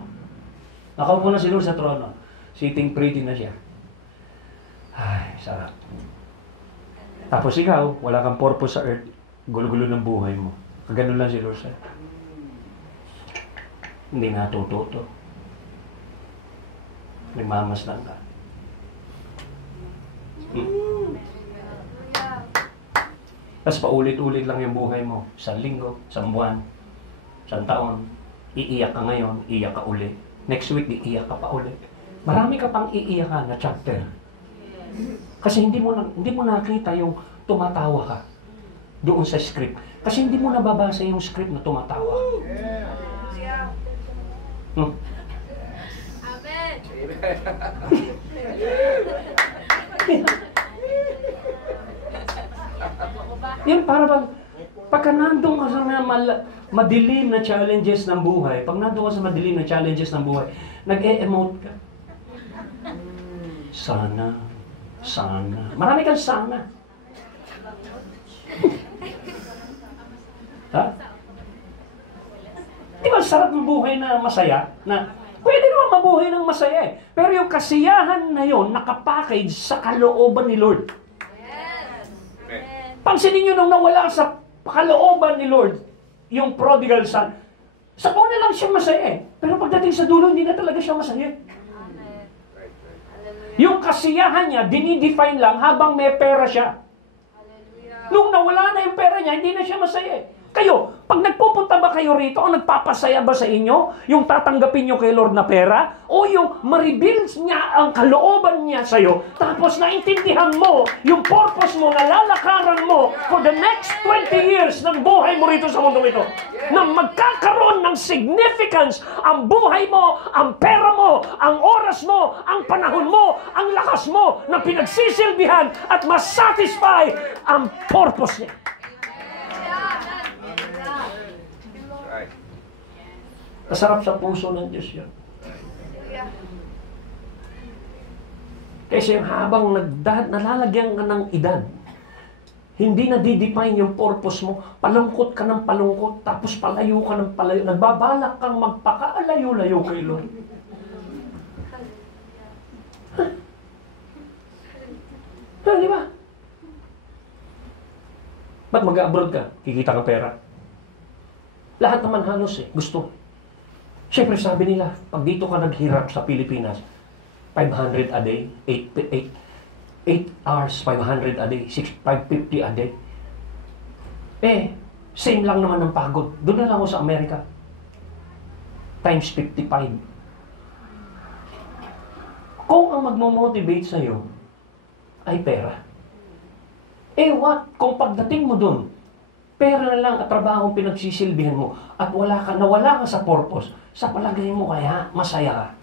Nakaupo na si Lord sa trono. Sitting pretty na siya. Ay, sarap. Tapos ikaw, wala kang purpose sa earth. Gulo-gulo ng buhay mo. Ganun lang si Lord sa'yo. Hindi natututo. Nagmamasdan ka. Tapos paulit-ulit lang yung buhay mo. Isang linggo, isang buwan, isang taon. Iiyak ka ngayon, iiyak ka uli. Next week, iiyak ka pa uli. Marami ka pang iiyakan na chapter. Kasi hindi mo nakita yung tumatawa ka doon sa script. Kasi hindi mo nababasa yung script na tumatawa. Hmm? Amen. Yan para bang pagka nandun ka sa madilim na challenges ng buhay, pag nandun ka sa madilim na challenges ng buhay, nag-e-emote ka. Sana. Marami kang sana. Ha? Di ba sarap ng buhay na masaya? Na pwede naman mabuhay ng masaya eh. Pero yung kasiyahan na yon nakapackage sa kalooban ni Lord. Pansinin nyo nung nawala sa kalooban ni Lord, yung prodigal son, sa una lang siya masaya eh. Pero pagdating sa dulo, hindi na talaga siya masaya. Yung kasiyahan niya, dinidefine lang habang may pera siya. Nung nawala na yung pera niya, hindi na siya masaya eh. Kayo, pag nagpupunta ba kayo rito, o nagpapasaya ba sa inyo yung tatanggapin nyo kay Lord na pera? O yung ma-reveal niya ang kalooban niya sa'yo, tapos naintindihan mo yung purpose mo, nalalakaran mo for the next 20 years ng buhay mo rito sa mundo ito. Na magkakaroon ng significance ang buhay mo, ang pera mo, ang oras mo, ang panahon mo, ang lakas mo na pinagsisilbihan at masatisfy ang purpose niya. Masarap sa puso ng Diyos yun. Kasi habang nalalagyan ka ng edad, hindi na di-define yung purpose mo, palungkot ka ng palungkot, tapos palayo ka ng palayo, nagbabalak kang magpakaalayo-layo kay Lord. Di ba? Ba't mag-abroad ka? Kikita ka pera? Lahat naman halos gusto. Siyempre sabi nila, pag dito ka naghirap sa Pilipinas, 500 a day, 8 hours, 500 a day, 550 a day. Same lang naman ng pagod. Doon na lang ako sa Amerika. Times 55. Kung ang magmomotivate sa'yo ay pera. What? Kung pagdating mo doon, pera na lang at trabaho ang pinagsisilbihan mo at nawala ka sa purpose, sa palagay mo kaya masaya ka?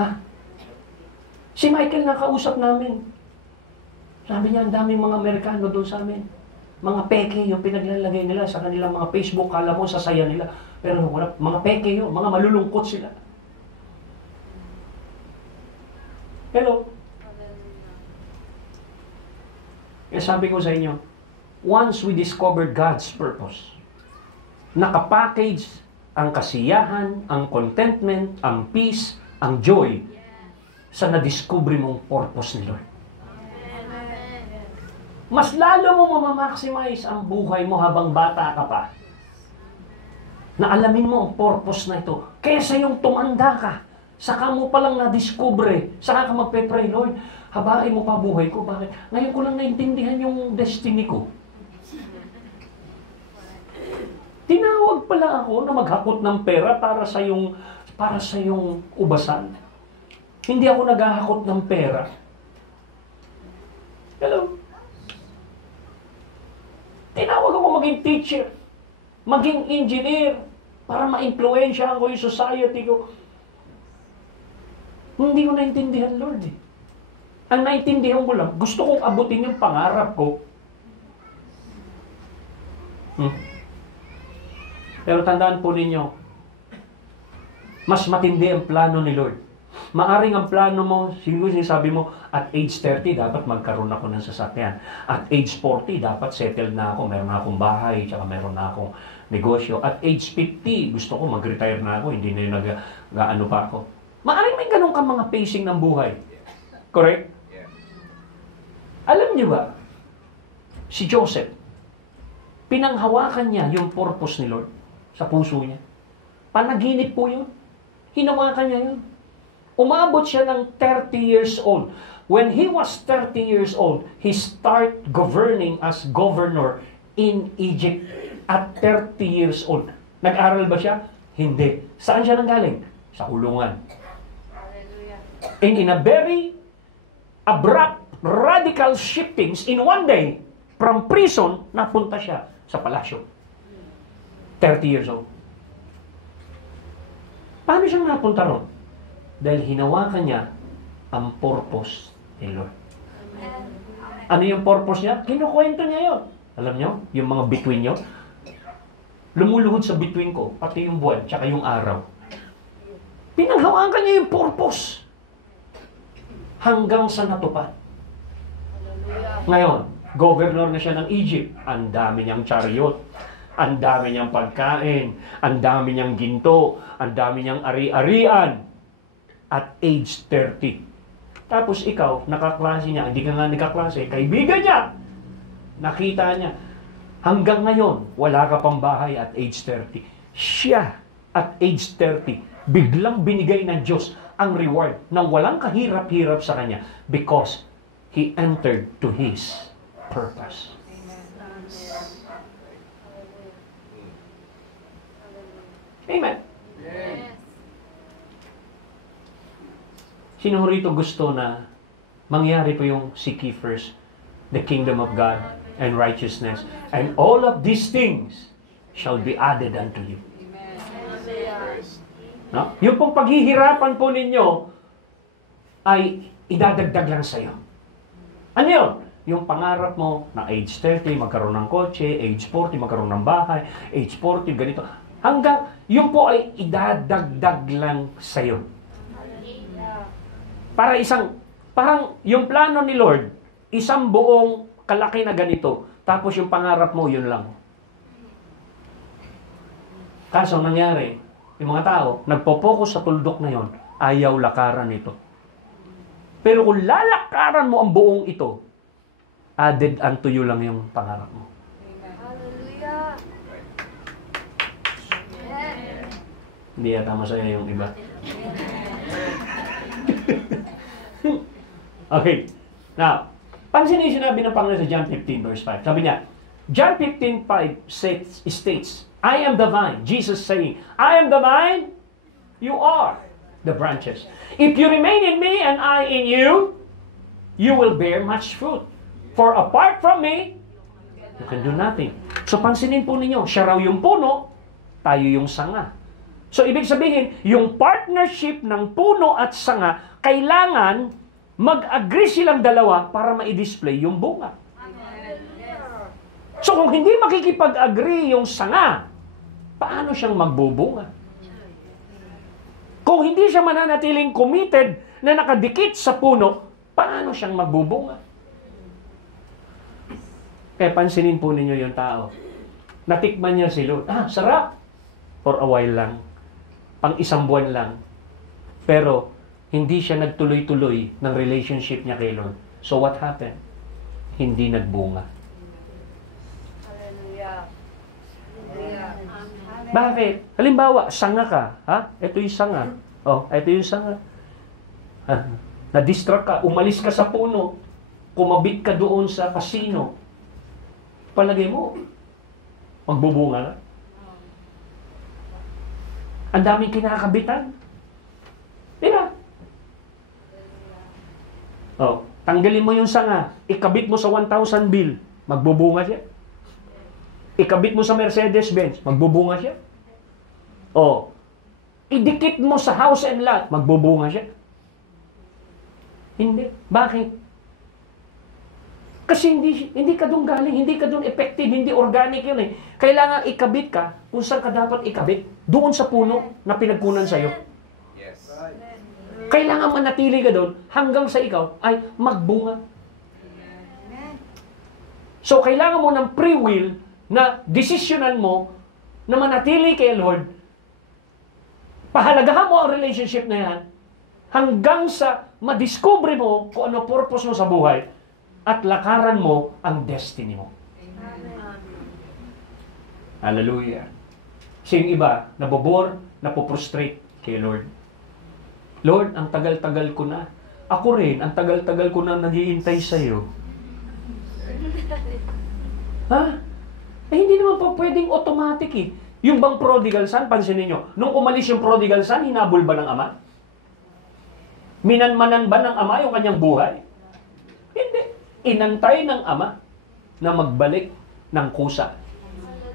Ha? Si Michael nakausap namin. Sabi niya, ang daming mga Amerikano doon sa amin. Mga peke yung pinaglalagay nila sa kanilang mga Facebook. Kala mo sasaya nila. Pero wala, mga peke yun. Mga malulungkot sila. Hello? Kaya sabi ko sa inyo, once we discovered God's purpose, nakapackage ang kasiyahan, ang contentment, ang peace, ang joy sa nadiscover mong purpose ni Lord. Mas lalo mo mamamaximize ang buhay mo habang bata ka pa. Na alamin mo ang purpose na ito. Kesa yung tumanda ka, saka mo palang nadiscover, saka ka magpe-pray, Lord, habain mo pa buhay ko. Bakit? Ngayon ko lang naintindihan yung destiny ko. Tinawag pala ako na maghakot ng pera para sa yung ubasan. Hindi ako naghahakot ng pera. Hello? Tinawag ako maging teacher, maging engineer, para ma-influensyahan ko yung society ko. Hindi ko naintindihan, Lord. Ang naintindihan ko lang, gusto kong abutin yung pangarap ko. Pero tandaan po ninyo, mas matindi ang plano ni Lord. Maaring ang plano mo, siguro sinasabi mo, at age 30, dapat magkaroon ako ng sasakyan. At age 40, dapat settled na ako, meron na akong bahay, tsaka meron na akong negosyo. At age 50, gusto ko mag-retire na ako, hindi na yung nag-ano pa ako. Maaring may ganun kang mga pacing ng buhay. Correct? Alam niyo ba, si Joseph, pinanghawakan niya yung purpose ni Lord sa puso niya. Panaginip po yun. Hinawakan niya yun. Umabot siya ng 30 years old. When he was 30 years old, he started governing as governor in Egypt at 30 years old. Nag-aral ba siya? Hindi. Saan siya nanggaling? Sa kulungan. And in a very abrupt, radical shiftings in one day, from prison, napunta siya sa palasyo. 30 years old. Paano siyang napunta ron? Dahil hinawakan niya ang purpose ni Lord. Ano yung purpose niya? Kinukwento niya yun. Alam niyo, yung mga bituin niyo, lumuluhod sa bituin ko, pati yung buwan, tsaka yung araw. Pinanghawakan niya yung purpose. Hanggang sa natupad. Ngayon, governor na siya ng Egypt. Ang dami niyang chariot. Ang dami niyang pagkain. Ang dami niyang ginto. Ang dami niyang ari-arian. At age 30. Tapos ikaw, nakaklase niya. Hindi ka nga nakaklase. Kaibigan niya. Nakita niya. Hanggang ngayon, wala ka pang bahay at age 30. Siya, at age 30, biglang binigay ng Diyos ang reward ng walang kahirap-hirap sa kanya because he entered to his purpose. Amen. Yes. Sino rito gusto na mangyari po yung seek ye first the kingdom of God and righteousness, and all of these things shall be added unto you. No? Yung pong paghihirapan po ninyo ay idadagdag lang sa'yo. Ano yun? Yung pangarap mo na age 30, magkaroon ng kotse, age 40, magkaroon ng bahay, age 40, ganito. Hanggang, yun po ay idadagdag lang sa'yo. Parang yung plano ni Lord, isang buong kalaki na ganito, tapos yung pangarap mo, yun lang. Kaso nangyari, yung mga tao, nagpo-focus sa tuldok na yon, ayaw lakaran ito. Pero kung lalakaran mo ang buong ito, added unto you lang yung pangarap mo. Hallelujah. Hindi yata masaya yung iba. Okay. Now, pansinin yung sinabi ng Panginoon sa John 15 verse 5. Sabi niya, John 15:5 states, I am the vine. Jesus saying, I am the vine, you are the branches. If you remain in me and I in you, you will bear much fruit. For apart from me, you can do nothing. So pansinin po ninyo, siya raw yung puno, tayo yung sanga. So ibig sabihin, yung partnership ng puno at sanga, kailangan mag-agree silang dalawa para ma-display yung bunga. So kung hindi makikipag-agree yung sanga, paano siyang magbubunga? Kung hindi siya mananatiling committed na nakadikit sa puno, paano siyang magbubunga? Kaya pansinin po ninyo yung tao. Natikman niya si Lord. Sarap! For a while lang. Pang isang buwan lang. Pero, hindi siya nagtuloy-tuloy ng relationship niya kay Lord. So what happened? Hindi nagbunga. Hallelujah. Bakit? Halimbawa, sanga ka. Ito yung sanga. Ito yung sanga. Na-distract ka. Umalis ka sa puno. Kumabit ka doon sa casino. Palagay mo, magbubunga na. Ang daming kinakabitan. Diba? Tanggalin mo yung sanga. Ikabit mo sa 1,000 bill. Magbubunga siya. Ikabit mo sa Mercedes-Benz. Magbubunga siya. Idikit mo sa house and lot. Magbubunga siya. Hindi. Bakit? Kasi hindi ka doon galing, hindi ka doon effective, hindi organic yun eh. Kailangan ikabit ka kung saan ka dapat ikabit. Doon sa puno na pinagkunan sa'yo. Yes. Kailangan manatili ka doon hanggang sa ikaw ay magbunga. So, kailangan mo ng free will na desisyonan mo na manatili kay Lord. Pahalagahan mo ang relationship na yan hanggang sa madiscover mo kung ano purpose mo sa buhay at lakaran mo ang destiny mo. Hallelujah. Kasi yung iba, nabobor, napoprostrate kay Lord. Lord, ang tagal-tagal ko na. Ako rin, ang tagal-tagal ko na naghihintay sa'yo. Ha? Eh, hindi naman pa pwedeng automatic eh. Yung bang prodigal son, pansinin nyo, nung umalis yung prodigal son, hinabol ba ng ama? Minanmanan ba ng ama yung kanyang buhay? Hindi. Inantay ng ama na magbalik ng kusa.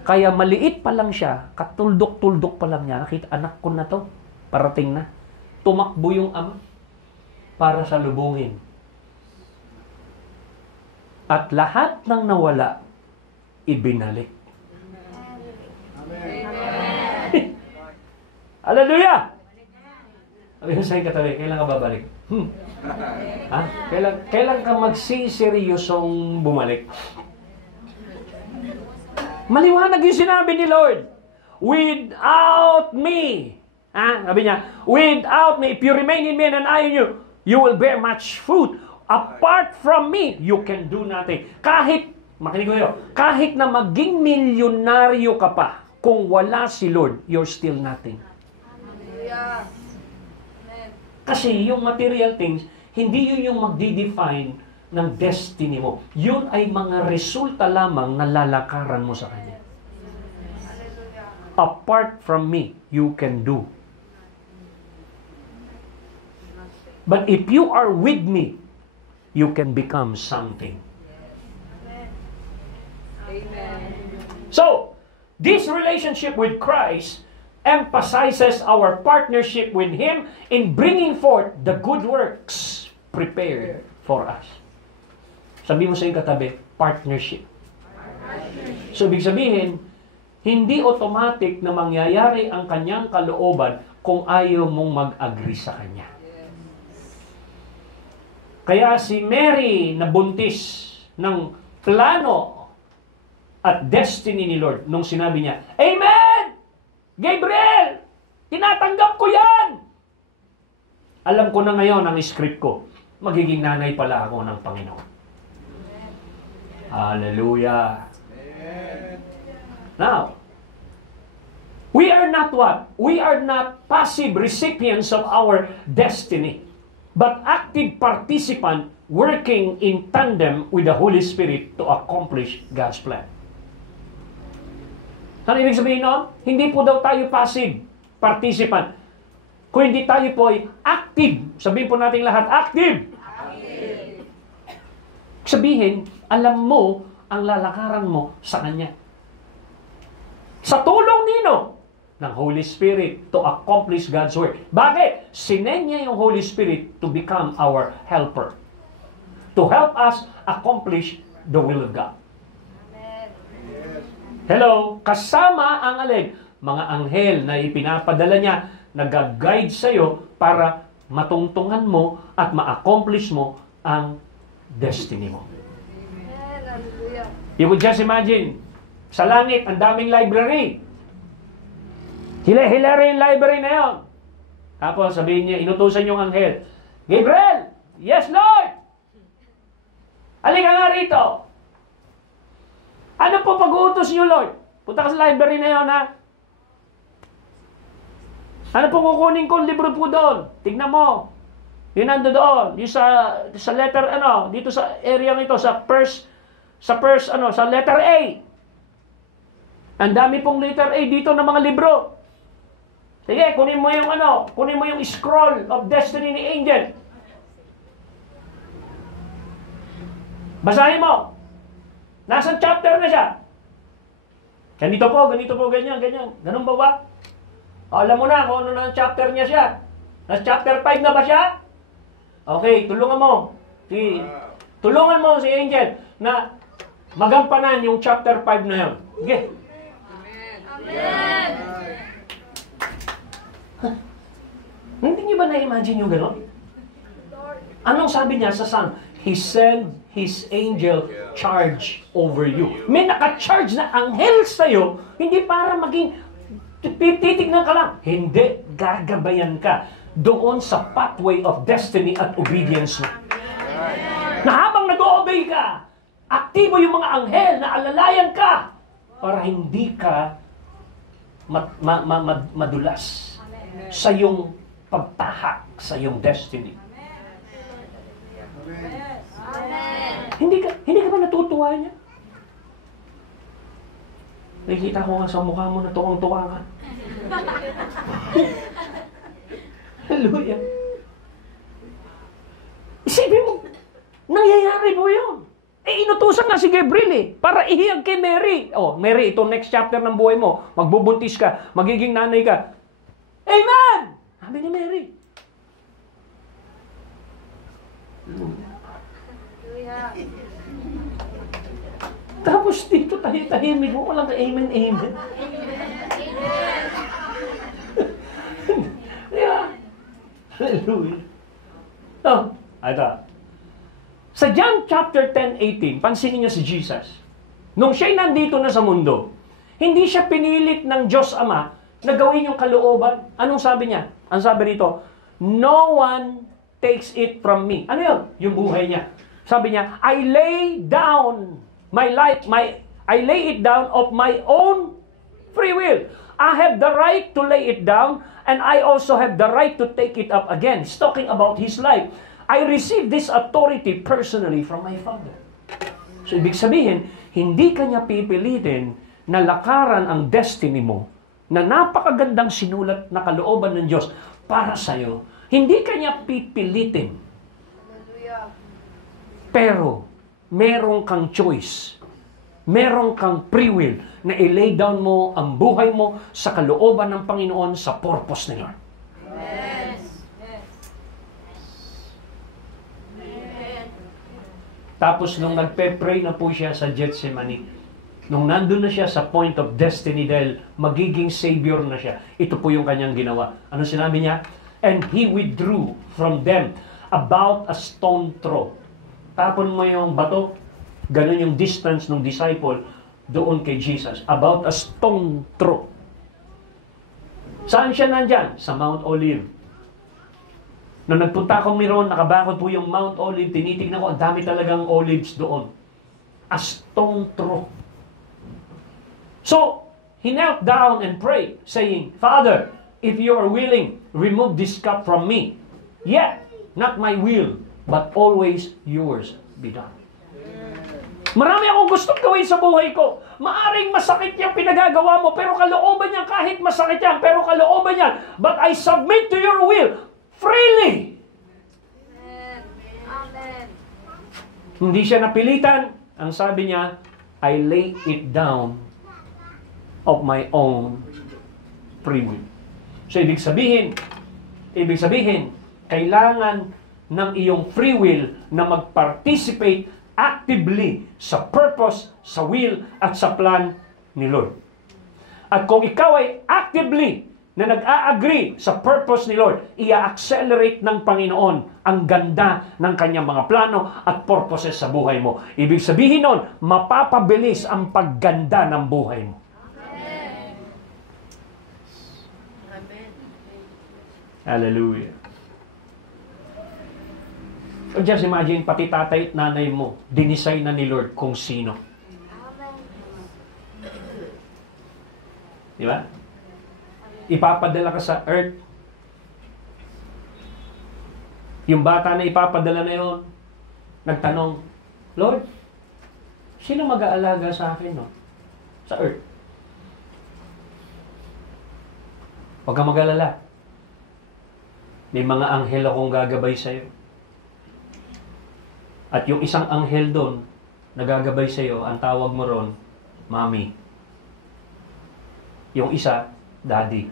Kaya maliit pa lang siya, katuldok-tuldok pa lang niya, nakita, anak ko na to, parating na. Tumakbo yung ama para salubungin. At lahat ng nawala, ibinalik. Amen. Hallelujah! Sabi ko sa'yo katabi, kailan ka babalik? Ha? Kailan ka magsisiryosong bumalik? Maliwanag yung sinabi ni Lord. Without me. Sabi niya, without me, if you remain in me and I in you, you will bear much fruit. Apart from me, you can do nothing. Makinig ko, kahit na maging milyonaryo ka pa, kung wala si Lord, you're still nothing. Hallelujah. Kasi yung material things, hindi yun yung magdi-define ng destiny mo. Yun ay mga resulta lamang na lalakaran mo sa Kanya. Apart from me, you can do. But if you are with me, you can become something. Amen. So, this relationship with Christ emphasizes our partnership with Him in bringing forth the good works prepared for us. Sabi mo sa iyong katabi, partnership. So, ibig sabihin, hindi automatic na mangyayari ang kanyang kalooban kung ayaw mong mag-agree sa kanya. Kaya si Mary na buntis ng plano at destiny ni Lord nung sinabi niya, Amen! Gabriel! Tinatanggap ko yan! Alam ko na ngayon ang script ko. Magiging nanay pala ako ng Panginoon. Hallelujah! Now, we are not what? We are not passive recipients of our destiny, but active participant working in tandem with the Holy Spirit to accomplish God's plan. Ano ibig sabihin nun? Hindi po daw tayo passive participant. Kung hindi tayo po ay active, sabihin po natin lahat, active! Sabihin, alam mo ang lalakaran mo sa Kanya. Sa tulong nino ng Holy Spirit to accomplish God's work. Bakit? Sinend niya yung Holy Spirit to become our helper. To help us accomplish the will of God. Hello, kasama ang alin? Mga anghel na ipinapadala niya, nag-guide sa'yo para matungtungan mo at ma-accomplish mo ang destiny mo. You would just imagine, sa langit, ang daming library. Hila-hilari yung library na yun. Tapos sabihin niya, inutusan yung anghel, Gabriel! Yes, Lord! Halika nga rito! Ano po pag-uutos niyo, Lord? Punta ka sa library na yun, ha? Ano po kukunin kong libro po doon? Tignan mo. Yun nando doon. Yung sa letter, dito sa area ito, sa letter A. Ang dami pong letter A dito ng mga libro. Sige, kunin mo yung scroll of destiny ni Angel. Basahin mo. Nasaan chapter na siya? Ganito po, ganyan. Ganun ba ba? Alam mo na kung ano na ang chapter niya siya. Nasa chapter 5 na ba siya? Okay, tulungan mo si Angel na magampanan yung chapter 5 na yun. Okay. Amen. Hindi niyo ba na-imagine yung gano'n? Anong sabi niya sa Psalm? He sent His angel charge over you. May naka-charge na anghel sa'yo, hindi para maging titignan ka lang. Hindi, gagabayan ka. doon sa pathway of destiny at obedience mo. Na habang nag-o-obey ka, aktibo yung mga anghel na alalayan ka para hindi ka madulas sa iyong pagtahak sa iyong destiny. Hindi ka ba natutuwa niya? Nakikita ko nga sa mukha mo na tuwang-tuwa ka. Hallelujah. Isipin mo, nangyayari mo yun. Inutusan nga si Gabriel para ihiyag kay Mary. Oh, Mary, ito next chapter ng buhay mo. Magbubuntis ka, magiging nanay ka. Amen! Sabi ni Mary. Tapos dito tahimik mo, walang amen, amen. Yeah. Hallelujah. Oh, ito. Sa John chapter 10:18, pansinin niyo si Jesus. Nung siya'y nandito na sa mundo, hindi siya pinilit ng Diyos Ama na gawin yung kalooban. Anong sabi niya? Ang sabi rito, no one takes it from me. Ano yun? Yung buhay niya. Sabi niya, I lay down my life, I lay it down of my own free will. I have the right to lay it down, and I also have the right to take it up again. He's talking about his life. I received this authority personally from my Father. So, ibig sabihin, hindi kanya pipilitin na lakaran ang destiny mo na napakagandang sinulat na kalooban ng Diyos para sa'yo. Hindi kanya pipilitin. Pero, meron kang choice. Meron kang free will na i-lay down mo ang buhay mo sa kalooban ng Panginoon sa purpose ni Lord. Tapos nung nagpe-pray na po siya sa Gethsemane, nung nandun na siya sa point of destiny dahil magiging savior na siya, ito po yung kanyang ginawa. Ano sinabi niya? And he withdrew from them about a stone throw. Tapon mo yung bato, ganun yung distance ng disciple doon kay Jesus. About a stone throw. Saan siya nandyan? Sa Mount Olive. Nung nagpunta ako meron, nakabakod po yung Mount Olive, tinitignan ko, ang dami talagang olives doon. A stone throw. So, he knelt down and prayed, saying, Father, if you are willing, remove this cup from me. Yet, not my will, but always yours be done. Marami akong gustong gawin sa buhay ko. Maaring masakit yung pinagagawa mo, pero kalooban niya, kahit masakit yan, pero kalooban niya, but I submit to your will, freely. Amen. Hindi siya napilitan. Ang sabi niya, I lay it down of my own free will. So, ibig sabihin, kailangan ng iyong free will na mag-participate actively sa purpose, sa will, at sa plan ni Lord. At kung ikaw ay actively na nag-a-agree sa purpose ni Lord, i-accelerate ng Panginoon ang ganda ng kanyang mga plano at purposes sa buhay mo. Ibig sabihin nun, mapapabilis ang pagganda ng buhay mo. Amen. Hallelujah. So just imagine, pati tatay at nanay mo, dinisay na ni Lord kung sino. Di ba? Ipapadala ka sa earth. Yung bata na ipapadala na yun, nagtanong, Lord, sino mag-aalaga sa akin, no? Sa earth? Huwag kang mag-alala. May mga anghel akong gagabay sa'yo. At yung isang anghel doon, nagagabay sa'yo, ang tawag mo ron, Mommy. Yung isa, Daddy.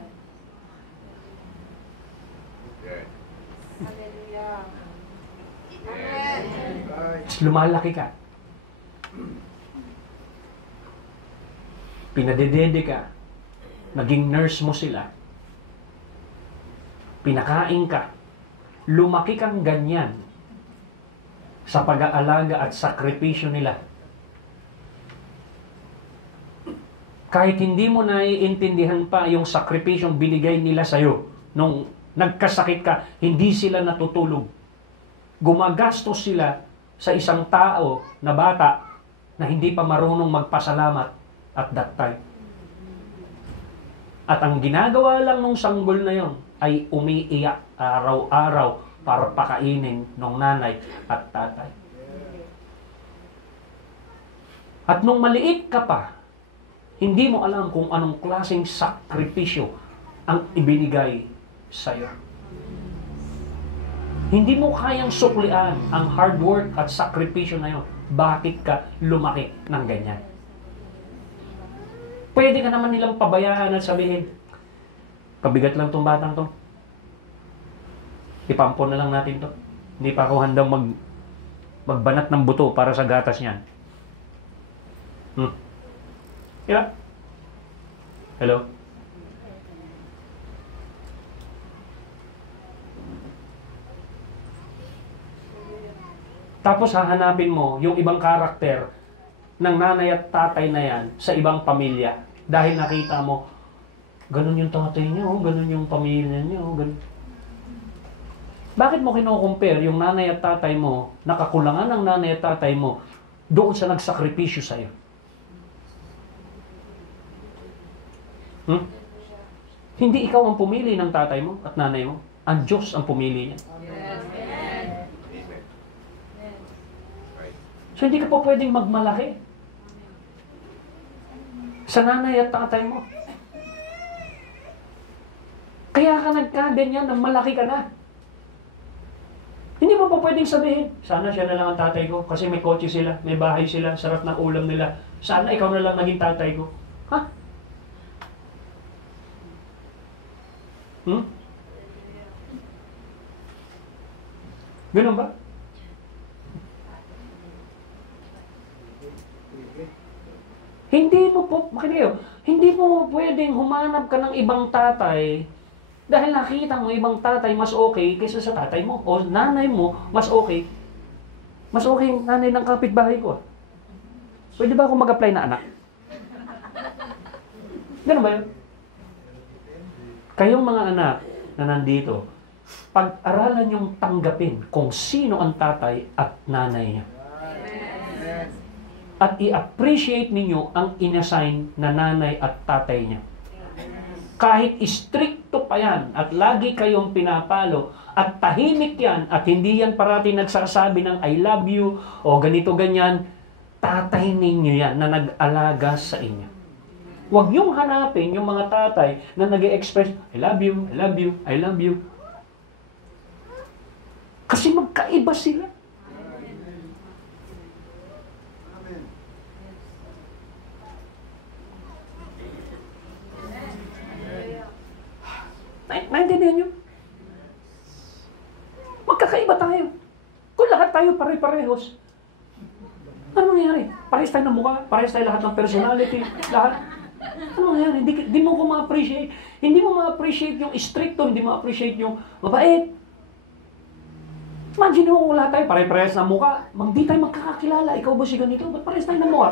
Hallelujah. Amen. Lumalaki ka. Pinadedede ka. Naging nurse mo sila. Pinakain ka. Lumaki kang ganyan sa pag-aalaga at sakripisyo nila. Kahit hindi mo naiintindihan pa yung sakripisyong binigay nila sa'yo nung nagkasakit ka, hindi sila natutulog. Gumagastos sila sa isang tao na bata na hindi pa marunong magpasalamat at that time. At ang ginagawa lang ng sanggol na yon ay umiiyak araw-araw para pakainin ng nanay at tatay. At nung maliit ka pa, hindi mo alam kung anong klaseng sakripisyo ang ibinigay sa'yo. Hindi mo kayang suklian ang hard work at sakripisyo na yun. Bakit ka lumaki ng ganyan? Pwede ka naman nilang pabayaan at sabihin, pabigat lang tong batang to. Ipampon na lang natin to. Hindi pa ako handang magbanat ng buto para sa gatas niyan. Yeah. Hello? Tapos hahanapin mo yung ibang karakter ng nanay at tatay na yan sa ibang pamilya. Dahil nakita mo, ganun yung tatay niyo, ganun yung pamilya niyo, ganun. Bakit mo kino-compare yung nanay at tatay mo, nakakulangan ng nanay at tatay mo, doon sa nagsakripisyo sa'yo? Hindi ikaw ang pumili ng tatay mo at nanay mo. Ang Diyos ang pumili niya. So hindi ka po pwedeng magmalaki sa nanay at tatay mo. Kaya ka nagkaganyan nang malaki ka na. Hindi mo po pwedeng sabihin, sana siya na lang ang tatay ko kasi may kotse sila, may bahay sila, sarap ng ulam nila. Sana ikaw na lang naging tatay ko. Ha? Ganun ba? Hindi mo po, makinig kayo, hindi mo pwedeng humanap ka ng ibang tatay dahil nakita mo ibang tatay mas okay kaysa sa tatay mo o nanay mo mas okay. Mas okay nanay ng kapitbahay ko. Pwede ba ako mag-apply na anak? Ganun ba yun? Kayong mga anak na nandito, pag-aralan yung tanggapin kung sino ang tatay at nanay niya. At i-appreciate ninyo ang inassign na nanay at tatay niya. Kahit stricto pa yan at lagi kayong pinapalo at tahimik yan at hindi yan parati nagsasabi ng I love you o ganito ganyan, tatay ninyo yan na nag-alaga sa inyo. Huwag niyong hanapin yung mga tatay na nag-e-express, I love you, I love you, I love you. Kasi magkaiba sila. Naintindihan nyo? Magkakaiba tayo. Kung lahat tayo pare-parehos, ano mangyayari? Parehas tayo ng mukha, parehas tayo lahat ng personality, lahat. Ano mangyayari? Hindi mo ko ma-appreciate. Hindi mo ma-appreciate yung stricto, hindi mo ma-appreciate yung mabait. Imagine mo kung lahat tayo pare-parehas ng mukha, hindi tayo magkakakilala. Ikaw ba si ganito? Ba't parehas tayo ng mukha?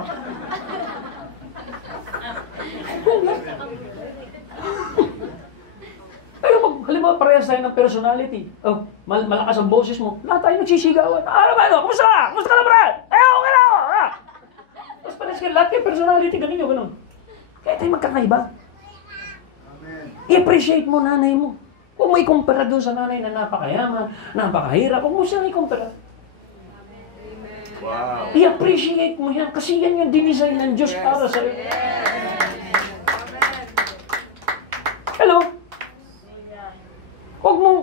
Pero halimbawa parehas tayo ng personality. Oh, malakas ang boses mo. Lahat tayo nagsisigawan. Ano ba ito? Kumusta ka? Kumusta ka na, Brad? Okay na ako. Tapos parehas kayo, lahat kayo personality, ganun. Kaya tayo magkakaiba. I-appreciate mo nanay mo. Huwag mo ikumpara doon sa nanay na napakayaman, napakahirap. Huwag mo siyang ikumpara. Wow. I-appreciate mo yan kasi yan yung dinisign ng Diyos para sa iyo. Hello? Huwag mong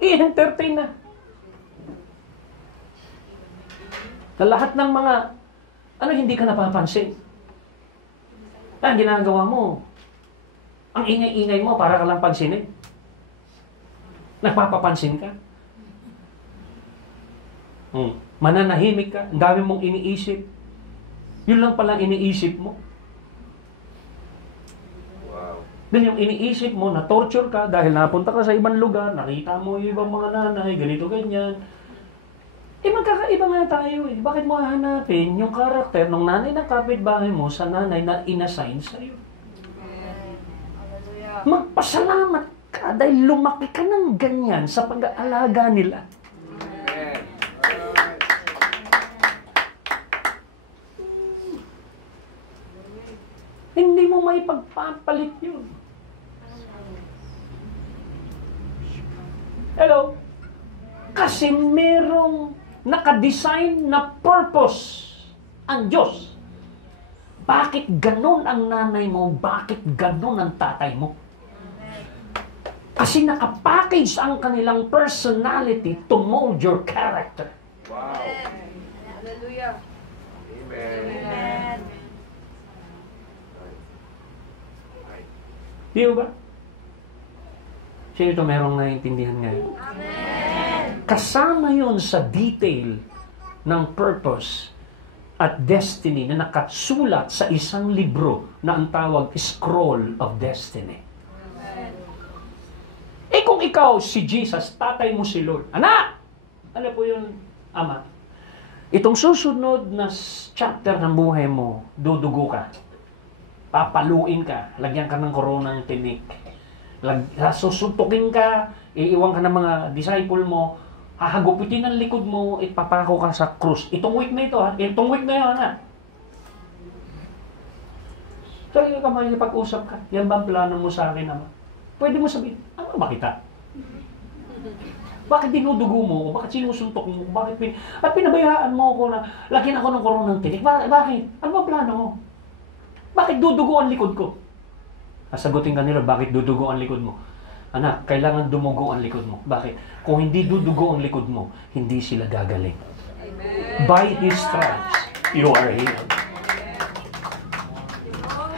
i-entertain na. Na lahat ng mga, hindi ka napapansin. Ang ginagawa mo, ang ingay-ingay mo para ka lang pansinin. Nagpapapansin ka. Mananahimik ka. Ang dami mong iniisip. Yun lang pala iniisip mo. Then yung iniisip mo, na-torture ka dahil napunta ka sa ibang lugar, nakita mo yung ibang mga nanay, ganito, ganyan. Magkakaiba nga tayo eh. Bakit mo hahanapin yung karakter ng nanay na kapitbahay mo sa nanay na inassign sa'yo? Magpasalamat ka. ka dahil lumaki ka ng ganyan sa pag-aalaga nila. Hindi mo may pagpapalit yun. Hello? Kasi merong nakadesign na purpose ang Diyos. Bakit ganun ang nanay mo? Bakit ganun ang tatay mo? Kasi nakapackage ang kanilang personality to mold your character. Wow. Hallelujah. Amen. Di ba? Sino ito merong naiintindihan ngayon? Amen. Kasama yun sa detail ng purpose at destiny na nakasulat sa isang libro na ang tawag Scroll of Destiny. Amen. Eh kung ikaw si Jesus, tatay mo si Lord. Anak! Ano po yun, Ama? Itong susunod na chapter ng buhay mo, dudugo ka. Papaluin ka. Lagyan ka ng koronang tinik. Susuntukin ka. Iiwan ka ng mga disciple mo. Hahagupitin ang likod mo. Ipapako ka sa krus. Itong week na ito, ha? Itong week na yun, ha? So, ka makikipag-usap ka. Yan ba ang plano mo sa akin, Ama? Pwede mo sabihin, ano ba kita? Bakit dinudugo mo? Bakit sinusuntok mo? At pinabayaan mo ako na lagyan ako ng koronang tinik? Bakit? Ano ba plano mo? Bakit dudugo ang likod ko? Sagutin ka nila, bakit dudugo ang likod mo? Anak, kailangan dumugo ang likod mo. Bakit? Kung hindi dudugo ang likod mo, hindi sila gagaling. Amen. By His stripes, you are healed.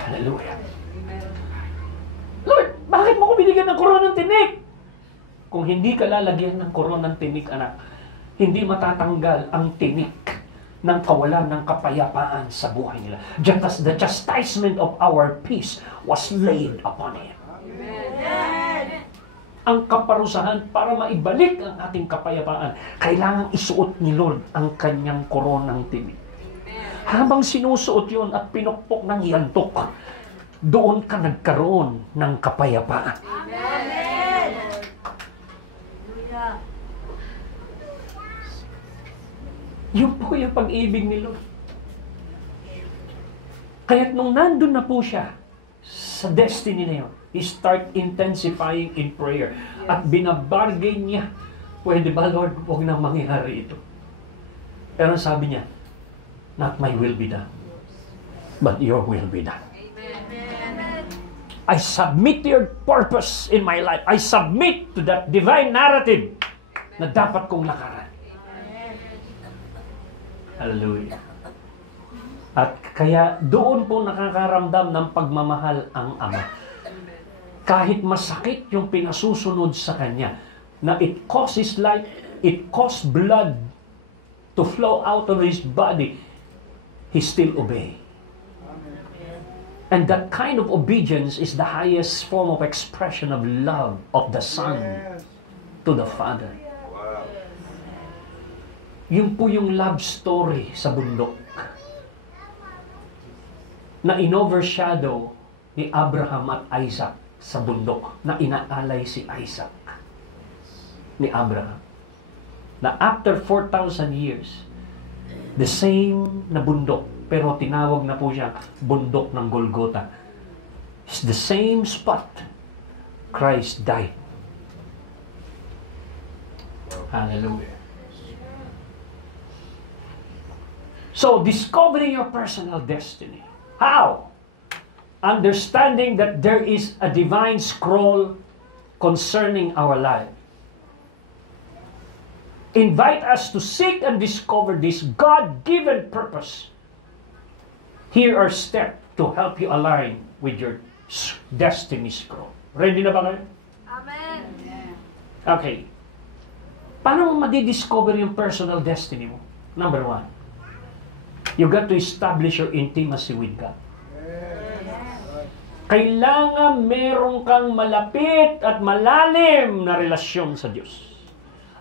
Hallelujah. Lord, bakit mo ko binigyan ng koronang tinik? Kung hindi ka lalagyan ng koronang tinik, anak, hindi matatanggal ang tinik ng kawalan ng kapayapaan sa buhay nila. Just as the chastisement of our peace was laid upon Him. Amen. Ang kaparusahan para maibalik ang ating kapayapaan, kailangang isuot ni Lord ang kanyang koronang tinik. Habang sinusuot yun at pinukpok ng yantok, doon ka nagkaroon ng kapayapaan. Amen. Yun po yung pag-ibig ni Lord. Kaya't nung nandun na po siya sa destiny na yun, he start intensifying in prayer. At binabargain niya, pwede ba Lord, huwag nang mangyari ito. Pero sabi niya, not my will be done, but your will be done. Amen. I submit to your purpose in my life. I submit to that divine narrative na dapat kong lakaran. Hallelujah. At kaya doon po nakakaramdam ng pagmamahal ang Ama. Kahit masakit yung pinasusunod sa Kanya, na it costs His life, it costs blood to flow out of His body, He still obey. And that kind of obedience is the highest form of expression of love of the Son to the Father. Yun po yung love story sa bundok na in-overshadow ni Abraham at Isaac sa bundok, na inaalay si Isaac ni Abraham. Na after 4,000 years, the same na bundok, pero tinawag na po siya bundok ng Golgotha. It's the same spot Christ died. Hallelujah. So, discovering your personal destiny. How? Understanding that there is a divine scroll concerning our life. Invite us to seek and discover this God-given purpose. Here are steps to help you align with your destiny scroll. Ready na ba kayo? Amen. Okay. Paano mo madidiscover yung personal destiny mo? Number one, you got to establish your intimacy with God. Kailangan meron kang malapit at malalim na relasyon sa Diyos.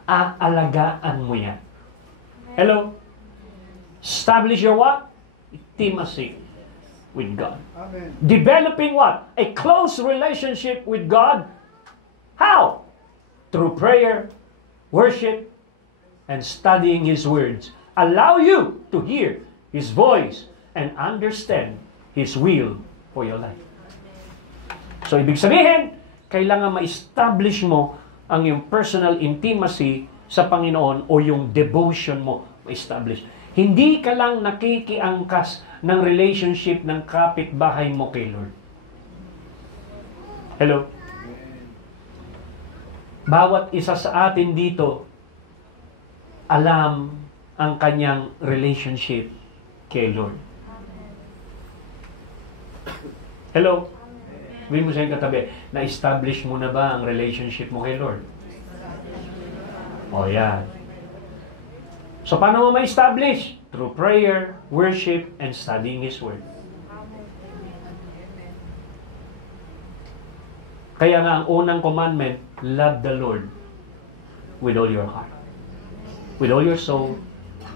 Aalagaan mo yan. Hello? Establish your what? Intimacy with God. Amen. Developing what? A close relationship with God How? Through prayer, worship, and studying His words. Allow you to hear His voice and understand His will for your life. So, ibig sabihin, kailangan ma-establish mo ang yung personal intimacy sa Panginoon o yung devotion mo ma-establish. Hindi ka lang nakikiangkas ng relationship ng kapitbahay mo kay Lord. Hello? Bawat isa sa atin dito, alam ang kanyang relationship kay Lord. Hello? Sabihin mo sa iyong katabi, na-establish mo na ba ang relationship mo kay Lord? O yan. So, paano mo ma-establish? Through prayer, worship, and studying His Word. Kaya nga, ang unang commandment, love the Lord with all your heart, with all your soul,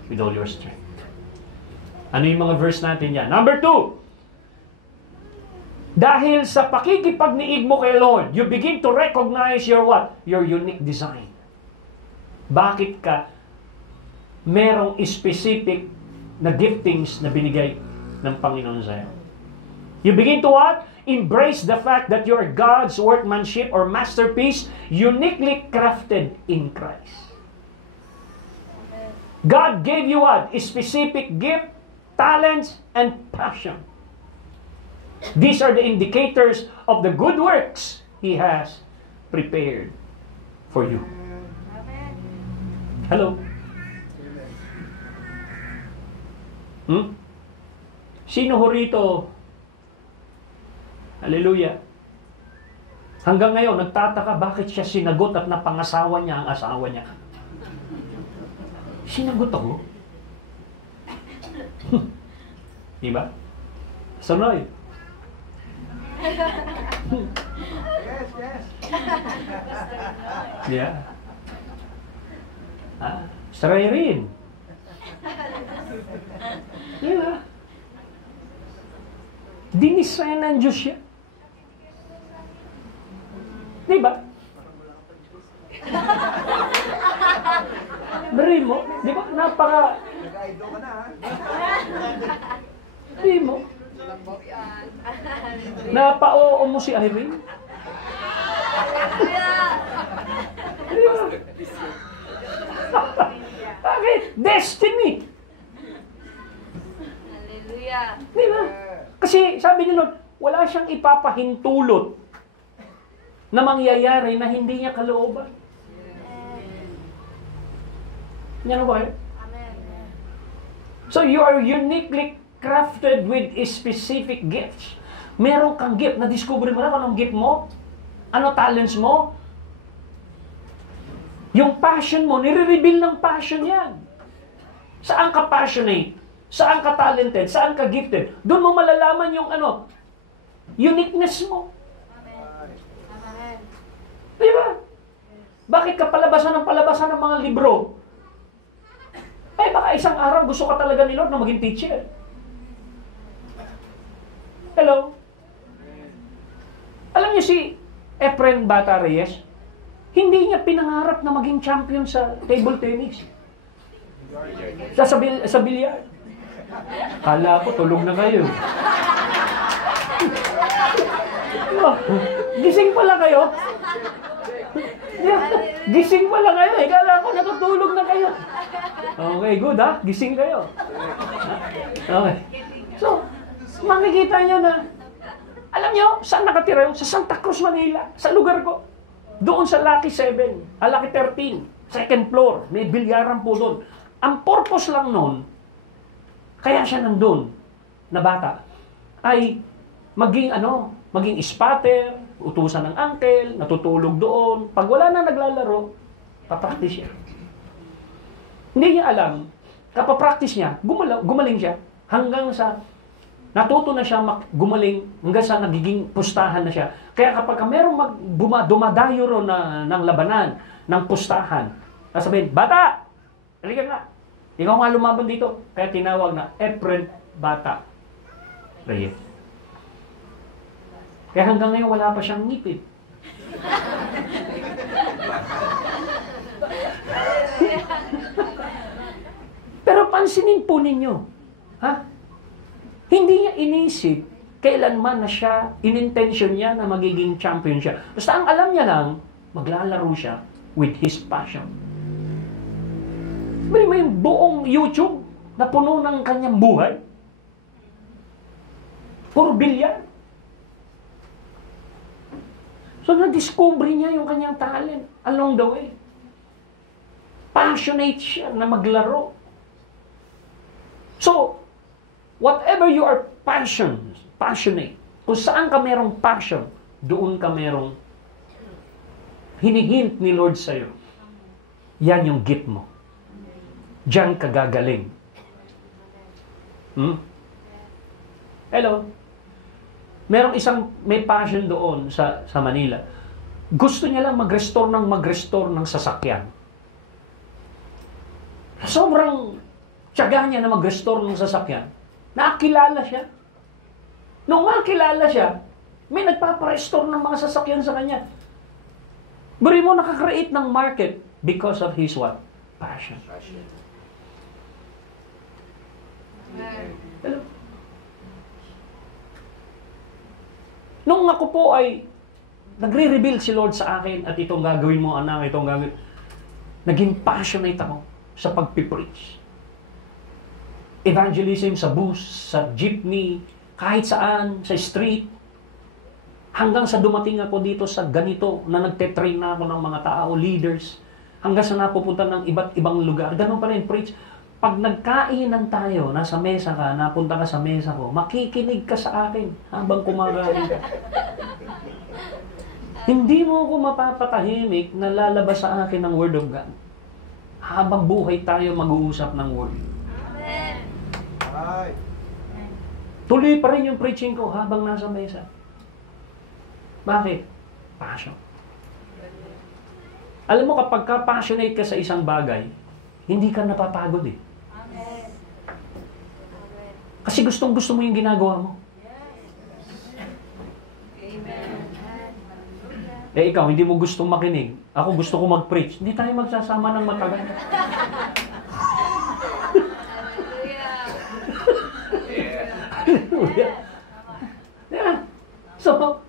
with all your strength. Ano yung mga verse natin yan? Number 2, dahil sa pakikipagniig mo kay Lord, you begin to recognize your what? Your unique design. Bakit ka merong specific na giftings na binigay ng Panginoon sa'yo? You begin to what? Embrace the fact that you are God's workmanship or masterpiece, uniquely crafted in Christ. God gave you what? A specific gift, talents, and passion. These are the indicators of the good works He has prepared for you. Hello? Sino ho rito? Hallelujah. Hanggang ngayon, nagtataka bakit siya sinagot at napangasawa niya ang asawa niya. Sinagot ako. Diba? Sanoy. Yeah. Saray rin. Diba? Dinisaya ng Diyos siya. Diba? Beri mo, di ba? Napaka... Nag-aido ka na, ha? Di mo. Napa-oo mo si Irene. Di ba? Bakit? Destiny. Hallelujah. Di ba? Kasi sabi ni Lord, wala siyang ipapahintulot na mangyayari na hindi niya kalooban. Yan ba? Amen. So you are uniquely crafted with specific gifts. Meron kang gift. Na-discover mo na anong gift mo? Ano talents mo? Yung passion mo, nire-reveal ng passion yan. Saan ka passionate? Saan ka talented? Saan ka gifted? Doon mo malalaman yung uniqueness mo. Amen. Di ba? Bakit ka palabasan ng mga libro? Ay, baka isang araw gusto ka talaga ni Lord na maging teacher. Hello? Alam niyo si Efren Bata Reyes? Hindi niya pinangarap na maging champion sa table tennis. Sa bilyar. Kala ko, tulog na kayo. Gising pala kayo. Gising pala kayo. Kala ko, natutulog na kayo. Okay, good ha? Gising kayo. Okay. So, makikita nyo na, alam nyo, saan nakatira yun? Sa Santa Cruz, Manila. Sa lugar ko. Doon sa Lucky 7, Lucky 13, second floor. May bilyaran po doon. Ang purpose lang noon, kaya siya nandun, na bata, ay maging spotter, utusan ng uncle, natutulog doon. Pag wala na naglalaro, papractice siya. Hindi niya alam, kapapractice niya, gumaling siya, hanggang sa natuto na siya gumaling, hanggang sa nagiging pustahan na siya. Kaya kapag merong dumadayo ro ng labanan, ng pustahan, sabihin, bata! Halika nga! Ikaw nga lumaban dito. Kaya tinawag na Efren Bata Reyes. Kaya hanggang ngayon wala pa siyang ngipin. pansinin po ninyo. Ha? Hindi niya inisip kailanman na siya, in-intention niya na magiging champion siya. Basta ang alam niya lang, maglalaro siya with his passion. May buong YouTube na puno ng kanyang buhay. Puro bilyan. So, na-discover niya yung kanyang talent along the way. Passionate siya na maglaro. So, whatever you are passionate, kung saan ka merong passion, doon ka merong hinihint ni Lord sa'yo. Yan yung gift mo. Diyan ka gagaling. Hello? May passion doon sa Manila. Gusto niya lang mag-restore ng sasakyan. Sobrang tiyaga niya na mag-restore ng sasakyan. Nakakilala siya. Nung makilala siya, may nagpapa-restore ng mga sasakyan sa kanya. Buri mo nakakreate ng market because of his what? Passion. Hello? Nung ako po ay nagre-reveal si Lord sa akin at itong gagawin mo anak, itong gagawin. Naging passionate ako sa pagpipreach. Evangelism sa bus, sa jeepney, kahit saan, sa street. Hanggang sa dumating ako dito sa ganito na nagte-train na ako ng mga tao, leaders. Hanggang sa napupunta ng iba't ibang lugar. Ganun pa rin, preach. Pag nagkainan tayo, nasa mesa ka, napunta ka sa mesa ko, makikinig ka sa akin habang kumakain ka. Hindi mo ako mapapatahimik na lalabas sa akin ng Word of God. Habang buhay tayo mag-uusap ng Word. Amen. Tuloy pa rin yung preaching ko habang nasa mesa. Bakit? Passion. Alam mo, kapag ka-passionate ka sa isang bagay, hindi ka napapagod eh. Amen. Kasi gustong-gusto mo yung ginagawa mo. Amen. Eh ikaw, hindi mo gustong makinig. Ako gusto ko mag-preach. Hindi tayo magsasama ng matagal. Hallelujah. Yeah. So,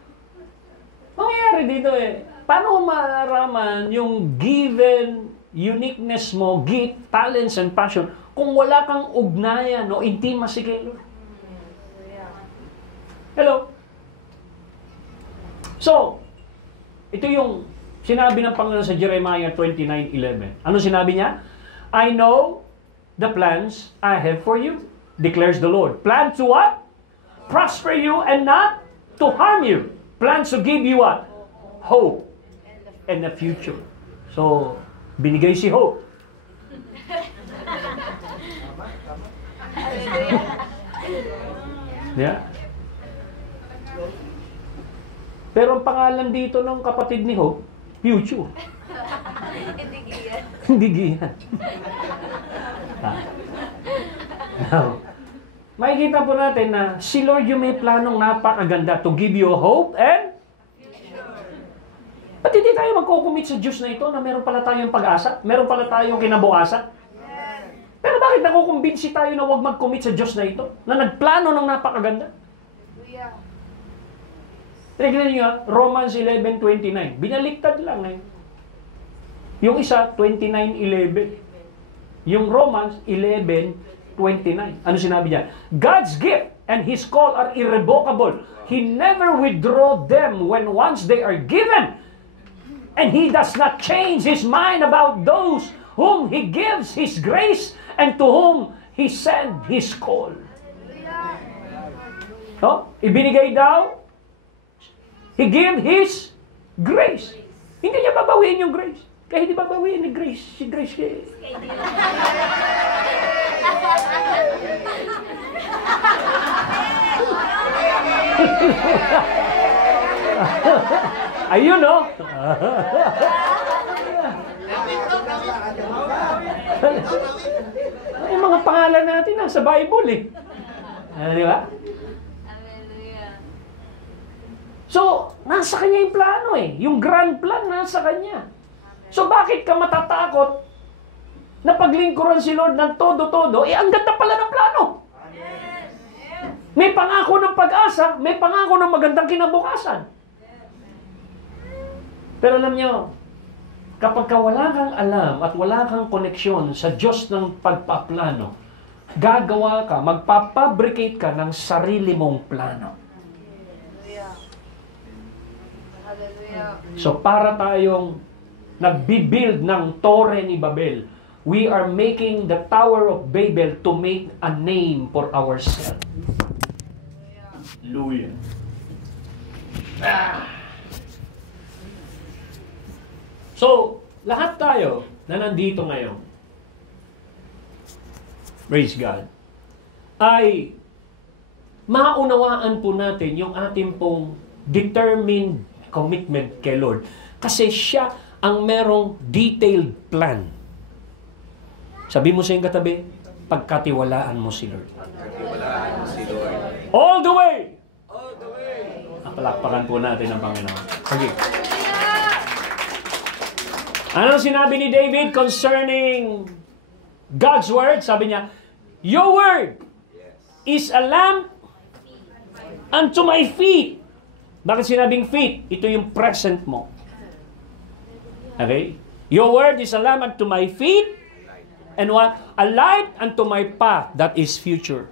mangyayari dito eh. Paano maaraman yung given uniqueness mo, gift, talents, and passion kung wala kang ugnayan o intimacy kay Lord? Hello? So, ito yung sinabi ng Panginoon sa Jeremiah 29:11. Ano sinabi niya? I know the plans I have for you, declares the Lord. Plan to what? Prosper you and not to harm you. Plans to give you what? Hope and a future. So, binigay si Hope. Yeah. Pero ang pangalan dito ng kapatid ni Hope, Future. Hindi giyan. Hindi giyan. Now, makikita po natin na si Lord yung may planong napakaganda to give you hope and ba't hindi tayo magkukumit sa Diyos na ito na meron pala tayong pag-asa? Meron pala tayong kinabukasan? Pero bakit nakukumbinsi tayo na huwag mag-commit sa Diyos na ito? Na nagplano ng napakaganda? Hallelujah. Tignan niyo, Romans 11:29. Binaliktad lang eh. Yung isa, 29:11. Yung Romans 11:29. Ano sinabi niya? God's gift and His call are irrevocable. He never withdraw them when once they are given. And He does not change His mind about those whom He gives His grace and to whom He sent His call. No? Ibinigay daw, He gave His grace. Hindi niya babawiin yung grace. Kaya hindi babawiin ni Grace. Si Grace kaya. Ayun, no? Yung mga pangalan natin nasa Bible eh. Di ba? Hallelujah. So, nasa kanya yung plano eh. Yung grand plan nasa kanya. So, bakit ka matatakot na paglingkuran si Lord ng todo-todo, ang ganda pala ng plano. May pangako ng pag-asa, may pangako ng magandang kinabukasan. Pero alam niyo, kapag wala kang alam at wala kang koneksyon sa Diyos ng pagpaplano, gagawa ka, magpapabricate ka ng sarili mong plano. Hallelujah. So para tayong nagbibuild ng Tore ni Babel, we are making the Tower of Babel to make a name for ourselves. Hallelujah. So, lahat tayo na nandito ngayon, praise God, ay maunawaan po natin yung ating pong determined commitment kay Lord. Kasi siya ang merong detailed plan. Sabi mo sa iyong katabi, pagkatiwalaan mo si Lord. Pagkatiwalaan mo si Lord. All the way! All the way! Palakpakan po natin ang Panginoon. Sige. Ano sinabi ni David concerning God's word? Sabi niya, your word is a lamp unto my feet. Bakit sinabing feet? Ito yung present mo. Okay? Your word is a lamp unto my feet and what? A light unto my path. That is future.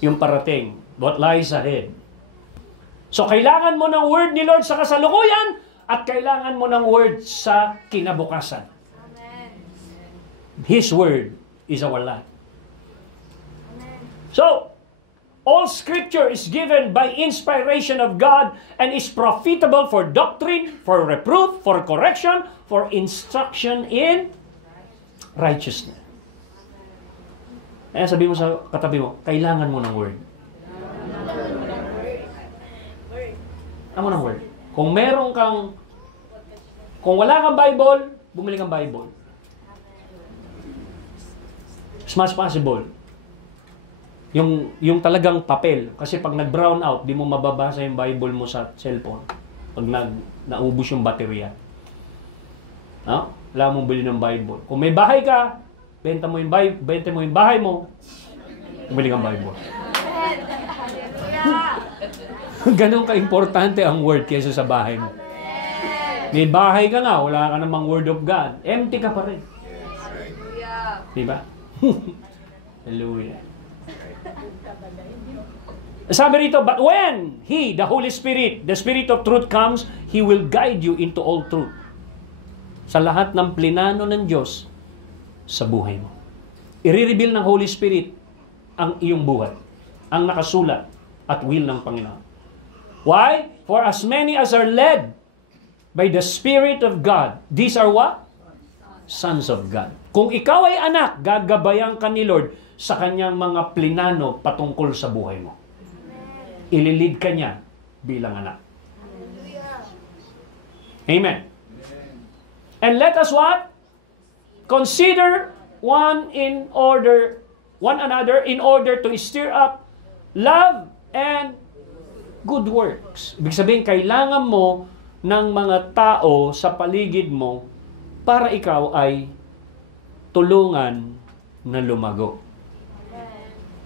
Yung parating. What lies ahead. So, kailangan mo ng word ni Lord sa kasalukuyan at kailangan mo ng word sa kinabukasan. His word is our life. So, all scripture is given by inspiration of God and is profitable for doctrine, for reproof, for correction, for instruction in righteousness. Kaya sabi mo sa katabi mo, kailangan mo ng word. Ano ng word? Kung meron kang, kung wala kang Bible, bumili kang Bible. As much as possible. Yung talagang papel. Kasi pag nag-brown out, di mo mababasa yung Bible mo sa cellphone. Pag naubos yung baterya. No? Wala mong bili ng Bible. Kung may bahay ka, benta mo yung bahay mo, bumili kang Bible. Ganon ka-importante ang word kaysa sa bahay mo. May bahay ka nga, wala ka namang word of God. Empty ka pa rin. Diba? Hallelujah. Sabi rito, but when He, the Holy Spirit, the Spirit of truth comes, He will guide you into all truth. Sa lahat ng plinano ng Diyos sa buhay mo. I-reveal ng Holy Spirit ang iyong buhay. Ang nakasulat at will ng Panginoon. Why? For as many as are led by the Spirit of God, these are what? Sons of God. Kung ikaw ay anak, gagabayan ka ni Lord sa kanyang mga plinano patungkol sa buhay mo. Ililid ka niya bilang anak. Amen. And let us what? Consider one another in order to stir up love and good works. Ibig sabihin, kailangan mo ng mga tao sa paligid mo para ikaw ay tulungan na lumago.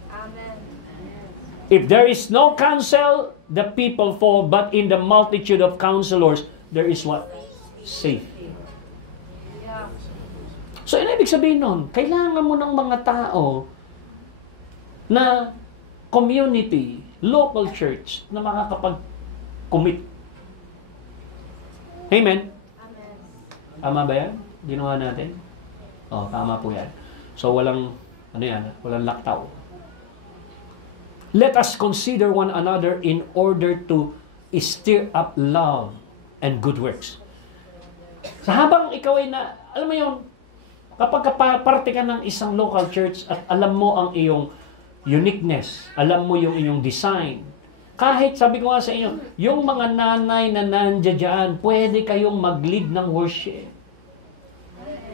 Amen. If there is no counsel, the people fall, but in the multitude of counselors, there is what? Safety. So, ibig sabihin nun, kailangan mo ng mga tao na community, local church, na makakapag-commit. Amen? Amen. Tama ba yan? Ginawa natin? Tama po yan. So, walang laktaw. Let us consider one another in order to stir up love and good works. Sa habang ikaw ay alam mo yun, kapag parte ka ng isang local church at alam mo ang iyong uniqueness, alam mo yung iyong design, kahit sabi ko nga sa inyo, yung mga nanay na nandiyan dyan, pwede kayong mag-lead ng worship.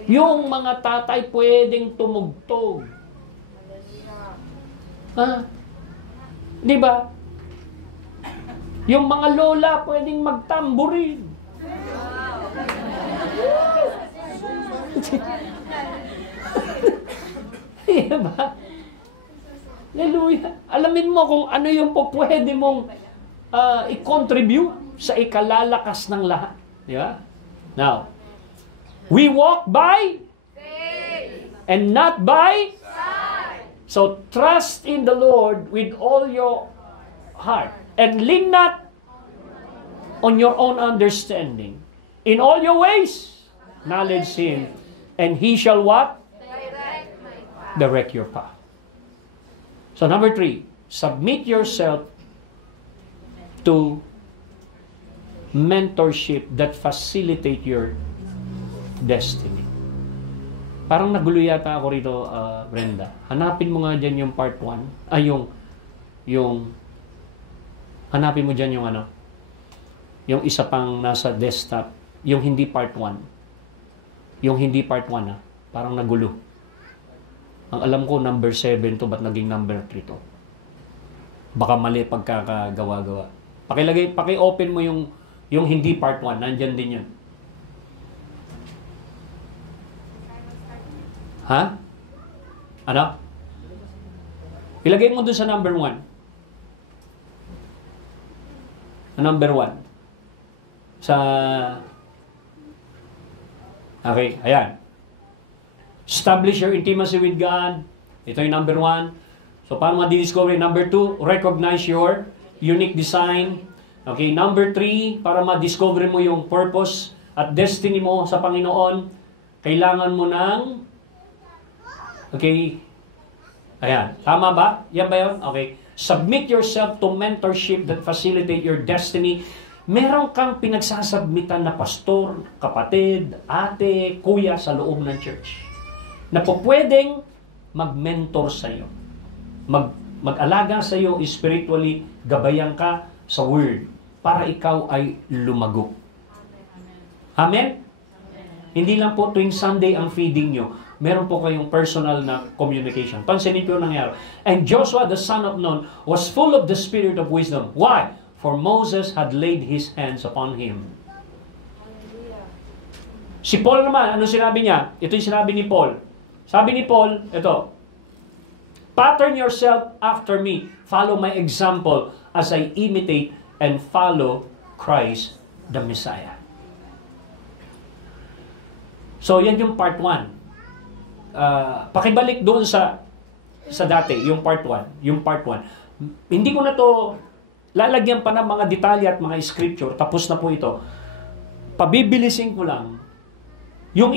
Yung mga tatay pwedeng tumugtog. Di ba? Yung mga lola pwedeng magtamburin. Diba? Hallelujah. Alamin mo kung ano yung pwede mong i-contribute sa ikalalakas ng lahat. Diba? Now, we walk by and not by. So, trust in the Lord with all your heart. And lean not on your own understanding. In all your ways, acknowledge Him. And He shall what? Direct your path. So, number 3, submit yourself to mentorship that facilitate your destiny. Parang nagulo yata ako rito, Brenda. Hanapin mo nga dyan yung part 1. Hanapin mo dyan yung yung isa pang nasa desktop. Yung hindi part 1. Yung hindi part 1, parang nagulo. Ang alam ko, number 7 to, ba't naging number 3 to? Baka mali pagkakagawa-gawa. Paki-open mo yung hindi part 1. Nandyan din yun. Ha? Ano? Ilagay mo dun sa number 1. Number 1. Okay, ayan. Establish your intimacy with God. Ito yung number 1. So, paano ma-discover? Number 2, recognize your unique design. Okay, number 3, para ma-discover mo yung purpose at destiny mo sa Panginoon, kailangan mo ng okay. Ayan. Tama ba? Yan ba yun? Okay. Submit yourself to mentorship that facilitate your destiny. Meron kang pinagsasubmitan na pastor, kapatid, ate, kuya sa loob ng church na po pwedeng mag-mentor sa iyo. Mag-alaga sa iyo spiritually, gabayan ka sa word para ikaw ay lumago. Amen? Hindi lang po tuwing Sunday ang feeding nyo. Meron po kayong personal na communication. Pansinin po yung nangyari. And Joshua, the son of Nun, was full of the spirit of wisdom. Why? For Moses had laid his hands upon him. Si Paul naman, ano sinabi niya? Ito yung sinabi ni Paul. Sabi ni Paul, ito, pattern yourself after me. Follow my example as I imitate and follow Christ the Messiah. So, yan yung part 1. Pakibalik doon sa dati, yung part 1. Yung part 1. Hindi ko na to lalagyan pa ng mga detalye at mga scripture. Tapos na po ito. Pabibilisin ko lang. Yung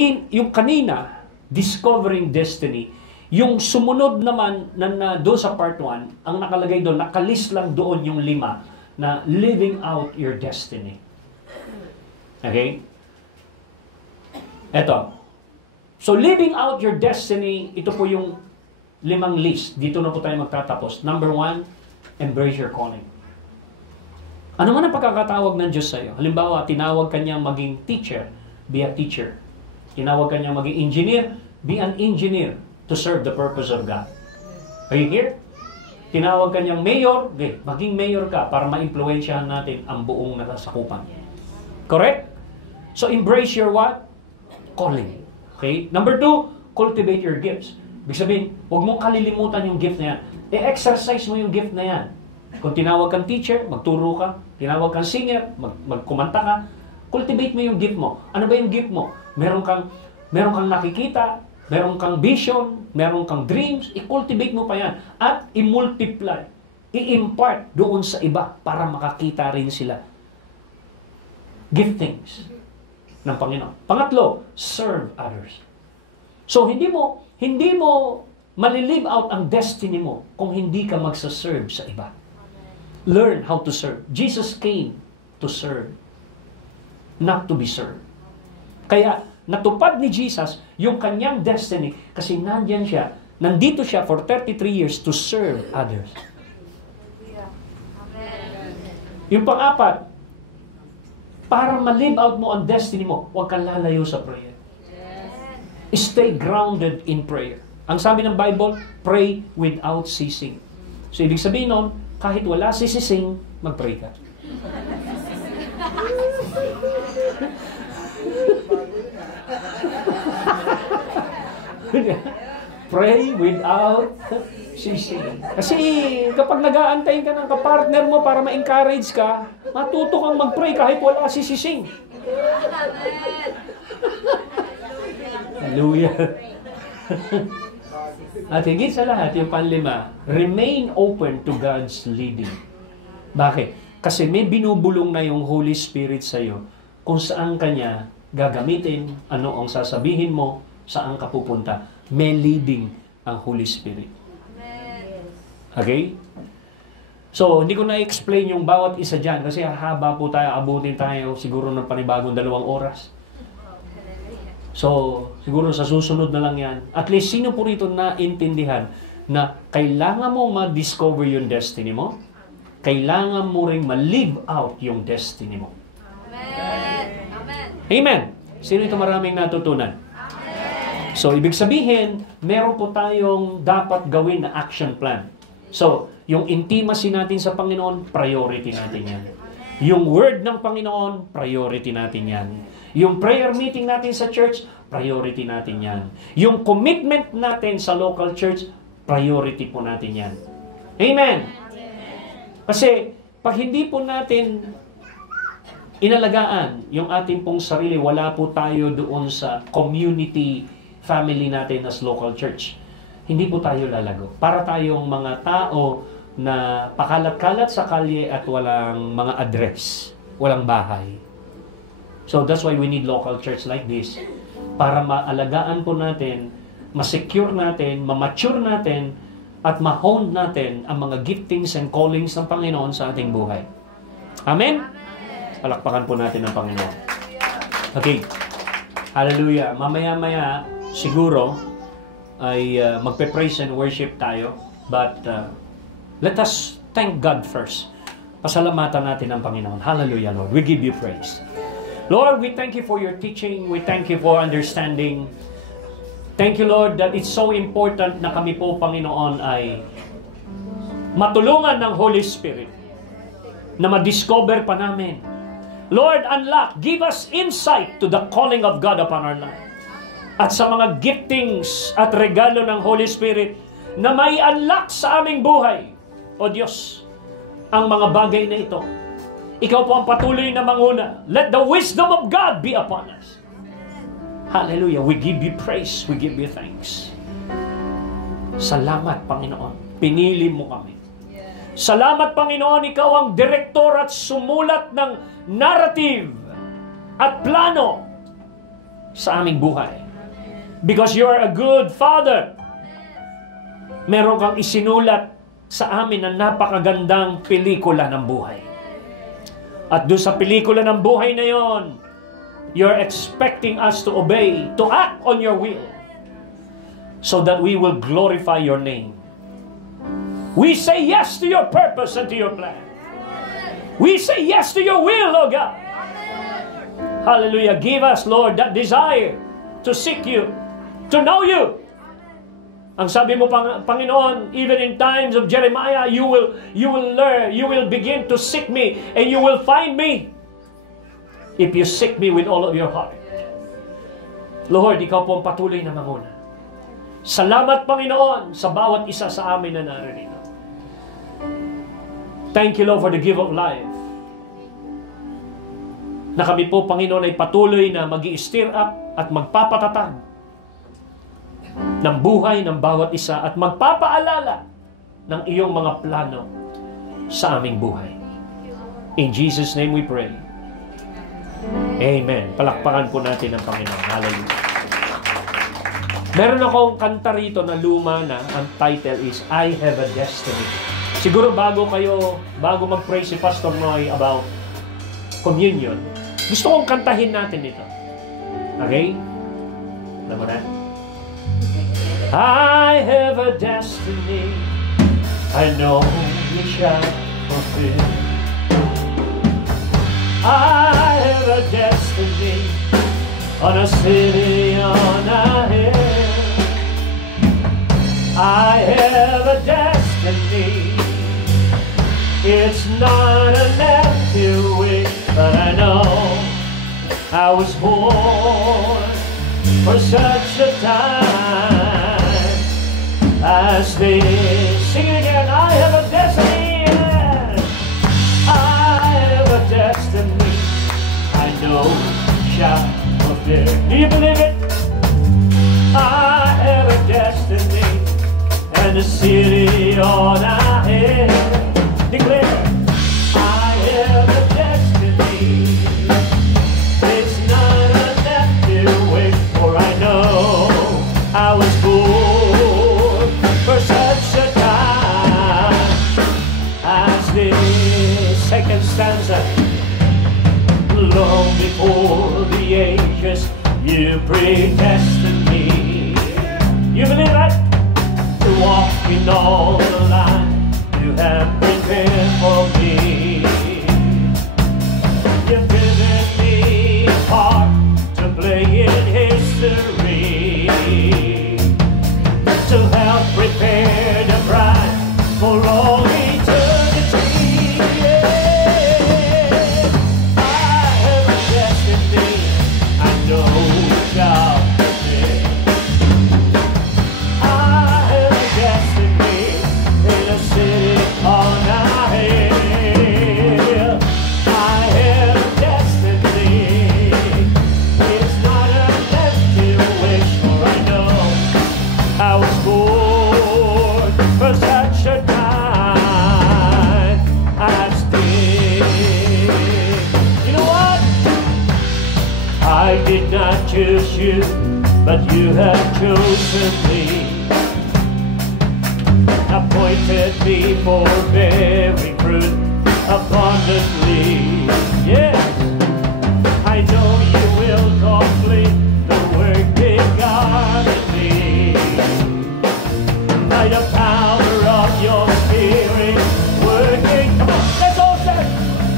kanina, discovering destiny. Yung sumunod naman na doon sa part 1, ang nakalagay doon, nakalist lang doon yung 5 na living out your destiny. Okay? Eto. So, living out your destiny, ito po yung 5 list. Dito na po tayo magtatapos. Number 1, embrace your calling. Ano man ang pagkakatawag ng Diyos sa iyo? Halimbawa, tinawag ka niyang maging teacher, be a teacher. Tinawag ka niyang maging engineer, be an engineer to serve the purpose of God. Are you here? Tinawag ka niyang mayor, okay, maging mayor ka para ma-impluwensyahan natin ang buong nasasakupan. Correct? So, embrace your what? Calling. Okay? Number 2, cultivate your gifts. Ibig sabihin, huwag mong kalilimutan yung gift na yan. I-exercise mo yung gift na yan. Kung tinawag kang teacher, magturo ka. Tinawag kang singer, magkumanta ka. Cultivate mo yung gift mo. Ano ba yung gift mo? Meron kang nakikita, meron kang vision, meron kang dreams, i-cultivate mo pa yan. At i-multiply, i-impart doon sa iba para makakita rin sila. Giftings ng Panginoon. Pangatlo, serve others. So, hindi mo malilive out ang destiny mo kung hindi ka magsaserve sa iba. Learn how to serve. Jesus came to serve, not to be served. Kaya, natupad ni Jesus yung kanyang destiny kasi nandito siya for 33 years to serve others. Yung pang-apat, para ma-live out mo ang destiny mo, huwag kang lalayo sa prayer. Stay grounded in prayer. Ang sabi ng Bible, pray without ceasing. So, ibig sabihin nun, kahit wala sisising, mag-pray ka. Pray without ceasing. Kasi kapag nag-aantay ka ng kapartner mo para ma-encourage ka, matuto kang mag-pray kahit wala sisising. Hallelujah. At higit sa lahat, yung panlima, remain open to God's leading. Bakit? Kasi may binubulong na yung Holy Spirit sa'yo kung saan kanya gagamitin, ano ang sasabihin mo, saan ka pupunta. May leading ang Holy Spirit. Okay? So, hindi ko na-explain yung bawat isa dyan kasi haba po tayo, abutin tayo siguro ng panibagong 2 oras. So, siguro sa susunod na lang yan. At least, sino po rito naintindihan na kailangan mo ma-discover yung destiny mo? Kailangan mo rin ma-live out yung destiny mo. Amen. Amen. Amen. Sino ito maraming natutunan? Amen. So, ibig sabihin, meron po tayong dapat gawin na action plan. So, yung intimacy natin sa Panginoon, priority natin yan. Yung word ng Panginoon, priority natin yan. Yung prayer meeting natin sa church, priority natin yan. Yung commitment natin sa local church, priority po natin yan. Amen. Kasi, pag hindi po natin inalagaan yung ating pong sarili, wala po tayo doon sa community family natin as local church. Hindi po tayo lalago. Para tayong mga tao na pakalat-kalat sa kalye at walang mga address, walang bahay. So that's why we need local church like this. Para maalagaan po natin, ma-secure natin, ma-mature natin, at ma-hone natin ang mga giftings and callings ng Panginoon sa ating buhay. Amen? Palakpakan po natin ang Panginoon. Okay. Hallelujah. Mamaya-maya, siguro, ay magpe-praise and worship tayo. But let us thank God first. Pasalamatan natin ang Panginoon. Hallelujah, Lord. We give you praise. Lord, we thank you for your teaching. We thank you for understanding. Thank you, Lord, that it's so important na kami po, Panginoon, ay matulungan ng Holy Spirit na ma-discover pa namin. Lord, unlock, give us insight to the calling of God upon our life. At sa mga giftings at regalo ng Holy Spirit na may unlock sa aming buhay. O Diyos, ang mga bagay na ito. Ikaw po ang patuloy na manguna. Let the wisdom of God be upon us. Hallelujah. We give you praise. We give you thanks. Salamat, Panginoon. Pinili mo kami. Salamat, Panginoon. Ikaw ang direktor at sumulat ng narrative at plano sa aming buhay. Because you are a good Father. Meron kang isinulat sa amin na napakagandang pelikula ng buhay. At doon sa pelikula ng buhay na yon, you're expecting us to obey, to act on your will, so that we will glorify your name. We say yes to your purpose and to your plan. We say yes to your will, oh God. Hallelujah. Give us, Lord, that desire to seek you, to know you. Ang sabi mo, Panginoon, even in times of Jeremiah, you will learn, you will begin to seek me, and you will find me if you seek me with all of your heart. Lord, ikaw po ang patuloy na manguna. Salamat, Panginoon, sa bawat isa sa amin na narito. Thank you, Lord, for the gift of life. Na kami po, Panginoon, ay patuloy na mag-i-stir up at magpapatatag ng buhay ng bawat isa at magpapaalala ng iyong mga plano sa aming buhay. In Jesus' name we pray. Amen. Palakpakan po natin ang Panginoon. Hallelujah. Meron akong kanta rito na luma na. Ang title is, I Have a Destiny. Siguro bago mag-pray si Pastor Noy about communion, gusto kong kantahin natin ito. Okay? Alam mo na? I have a destiny I know it shall fulfill. I have a destiny on a city on a hill. I have a destiny. It's not an empty wish, but I know I was born for such a time as this. Sing it again. I have a destiny. Yes. I have a destiny. I know shall fulfill. Do you believe it? I have a destiny and a city on our head. Declare. I have a destiny. It's not enough to wish for. I know I was born for such a time as this. Second stanza. Long before the ages, you predestined me. You believe that? To walk in all the line you have prepared for me. You've given me a part to play in history, to help prepare the bride for all eternity. Yeah. I have a destiny, I know shall fulfill. I have a destiny in a city on a hill. I have a destiny. It's not enough to wish for. I know I was born for such a time as this. You know what? I did not choose you, but you have chosen me. Appointed me for bearing fruit abundantly. Yes, I know you will complete the work begun in me. By the power of your spirit working. Come on, let's all sing.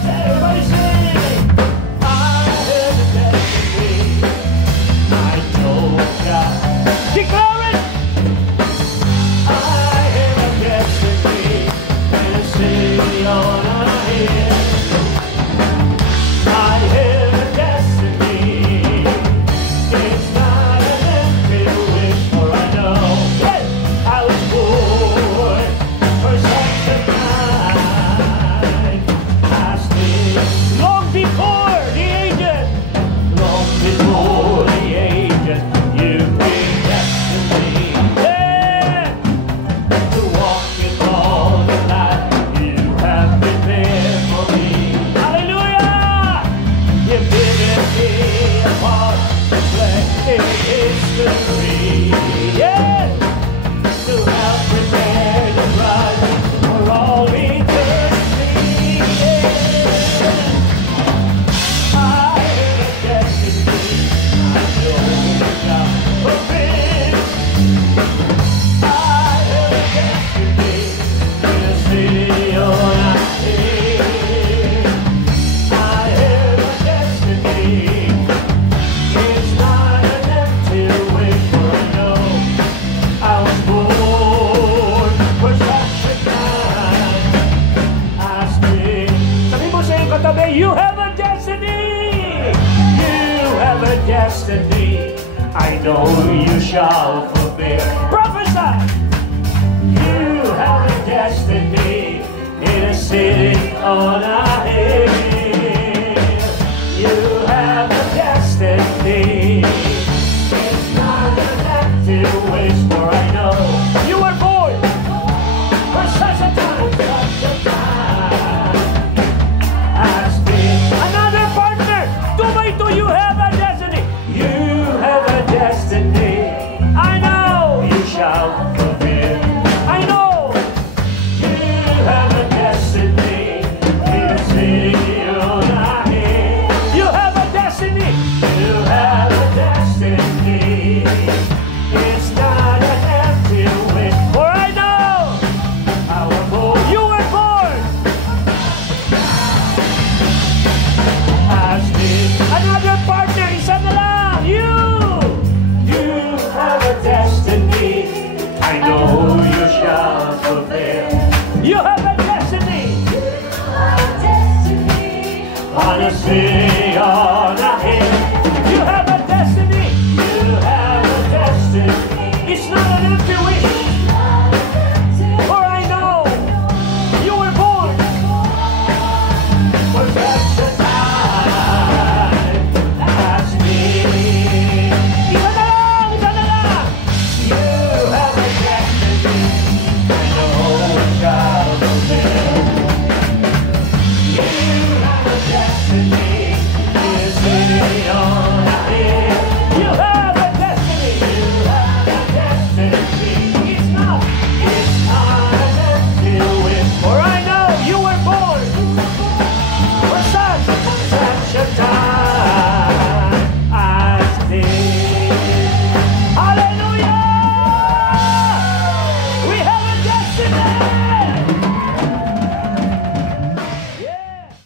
Everybody sing. I have a destiny. I know God. Declare it. I have a destiny in a city on a hill. I have a destiny. It's not an empty wish, for I know that I was born for such a time as this. Long before the ages, long before the ages, you predestined me. Yeah. To walk in all the light you have prepared for me. Hallelujah! You've given me a part to play in history. Yes! To help prepare the bride for all eternity. Yeah. I have a destiny. I know shall fulfill. I have a destiny in a city on a hill. I have a destiny. It's not an empty wish, for I know I was born for such a time as this. Sabi mo sa iyong katabi, you have a destiny. You have a destiny. I know you shall fulfill. Prophesy. You have a destiny in a city on a hill.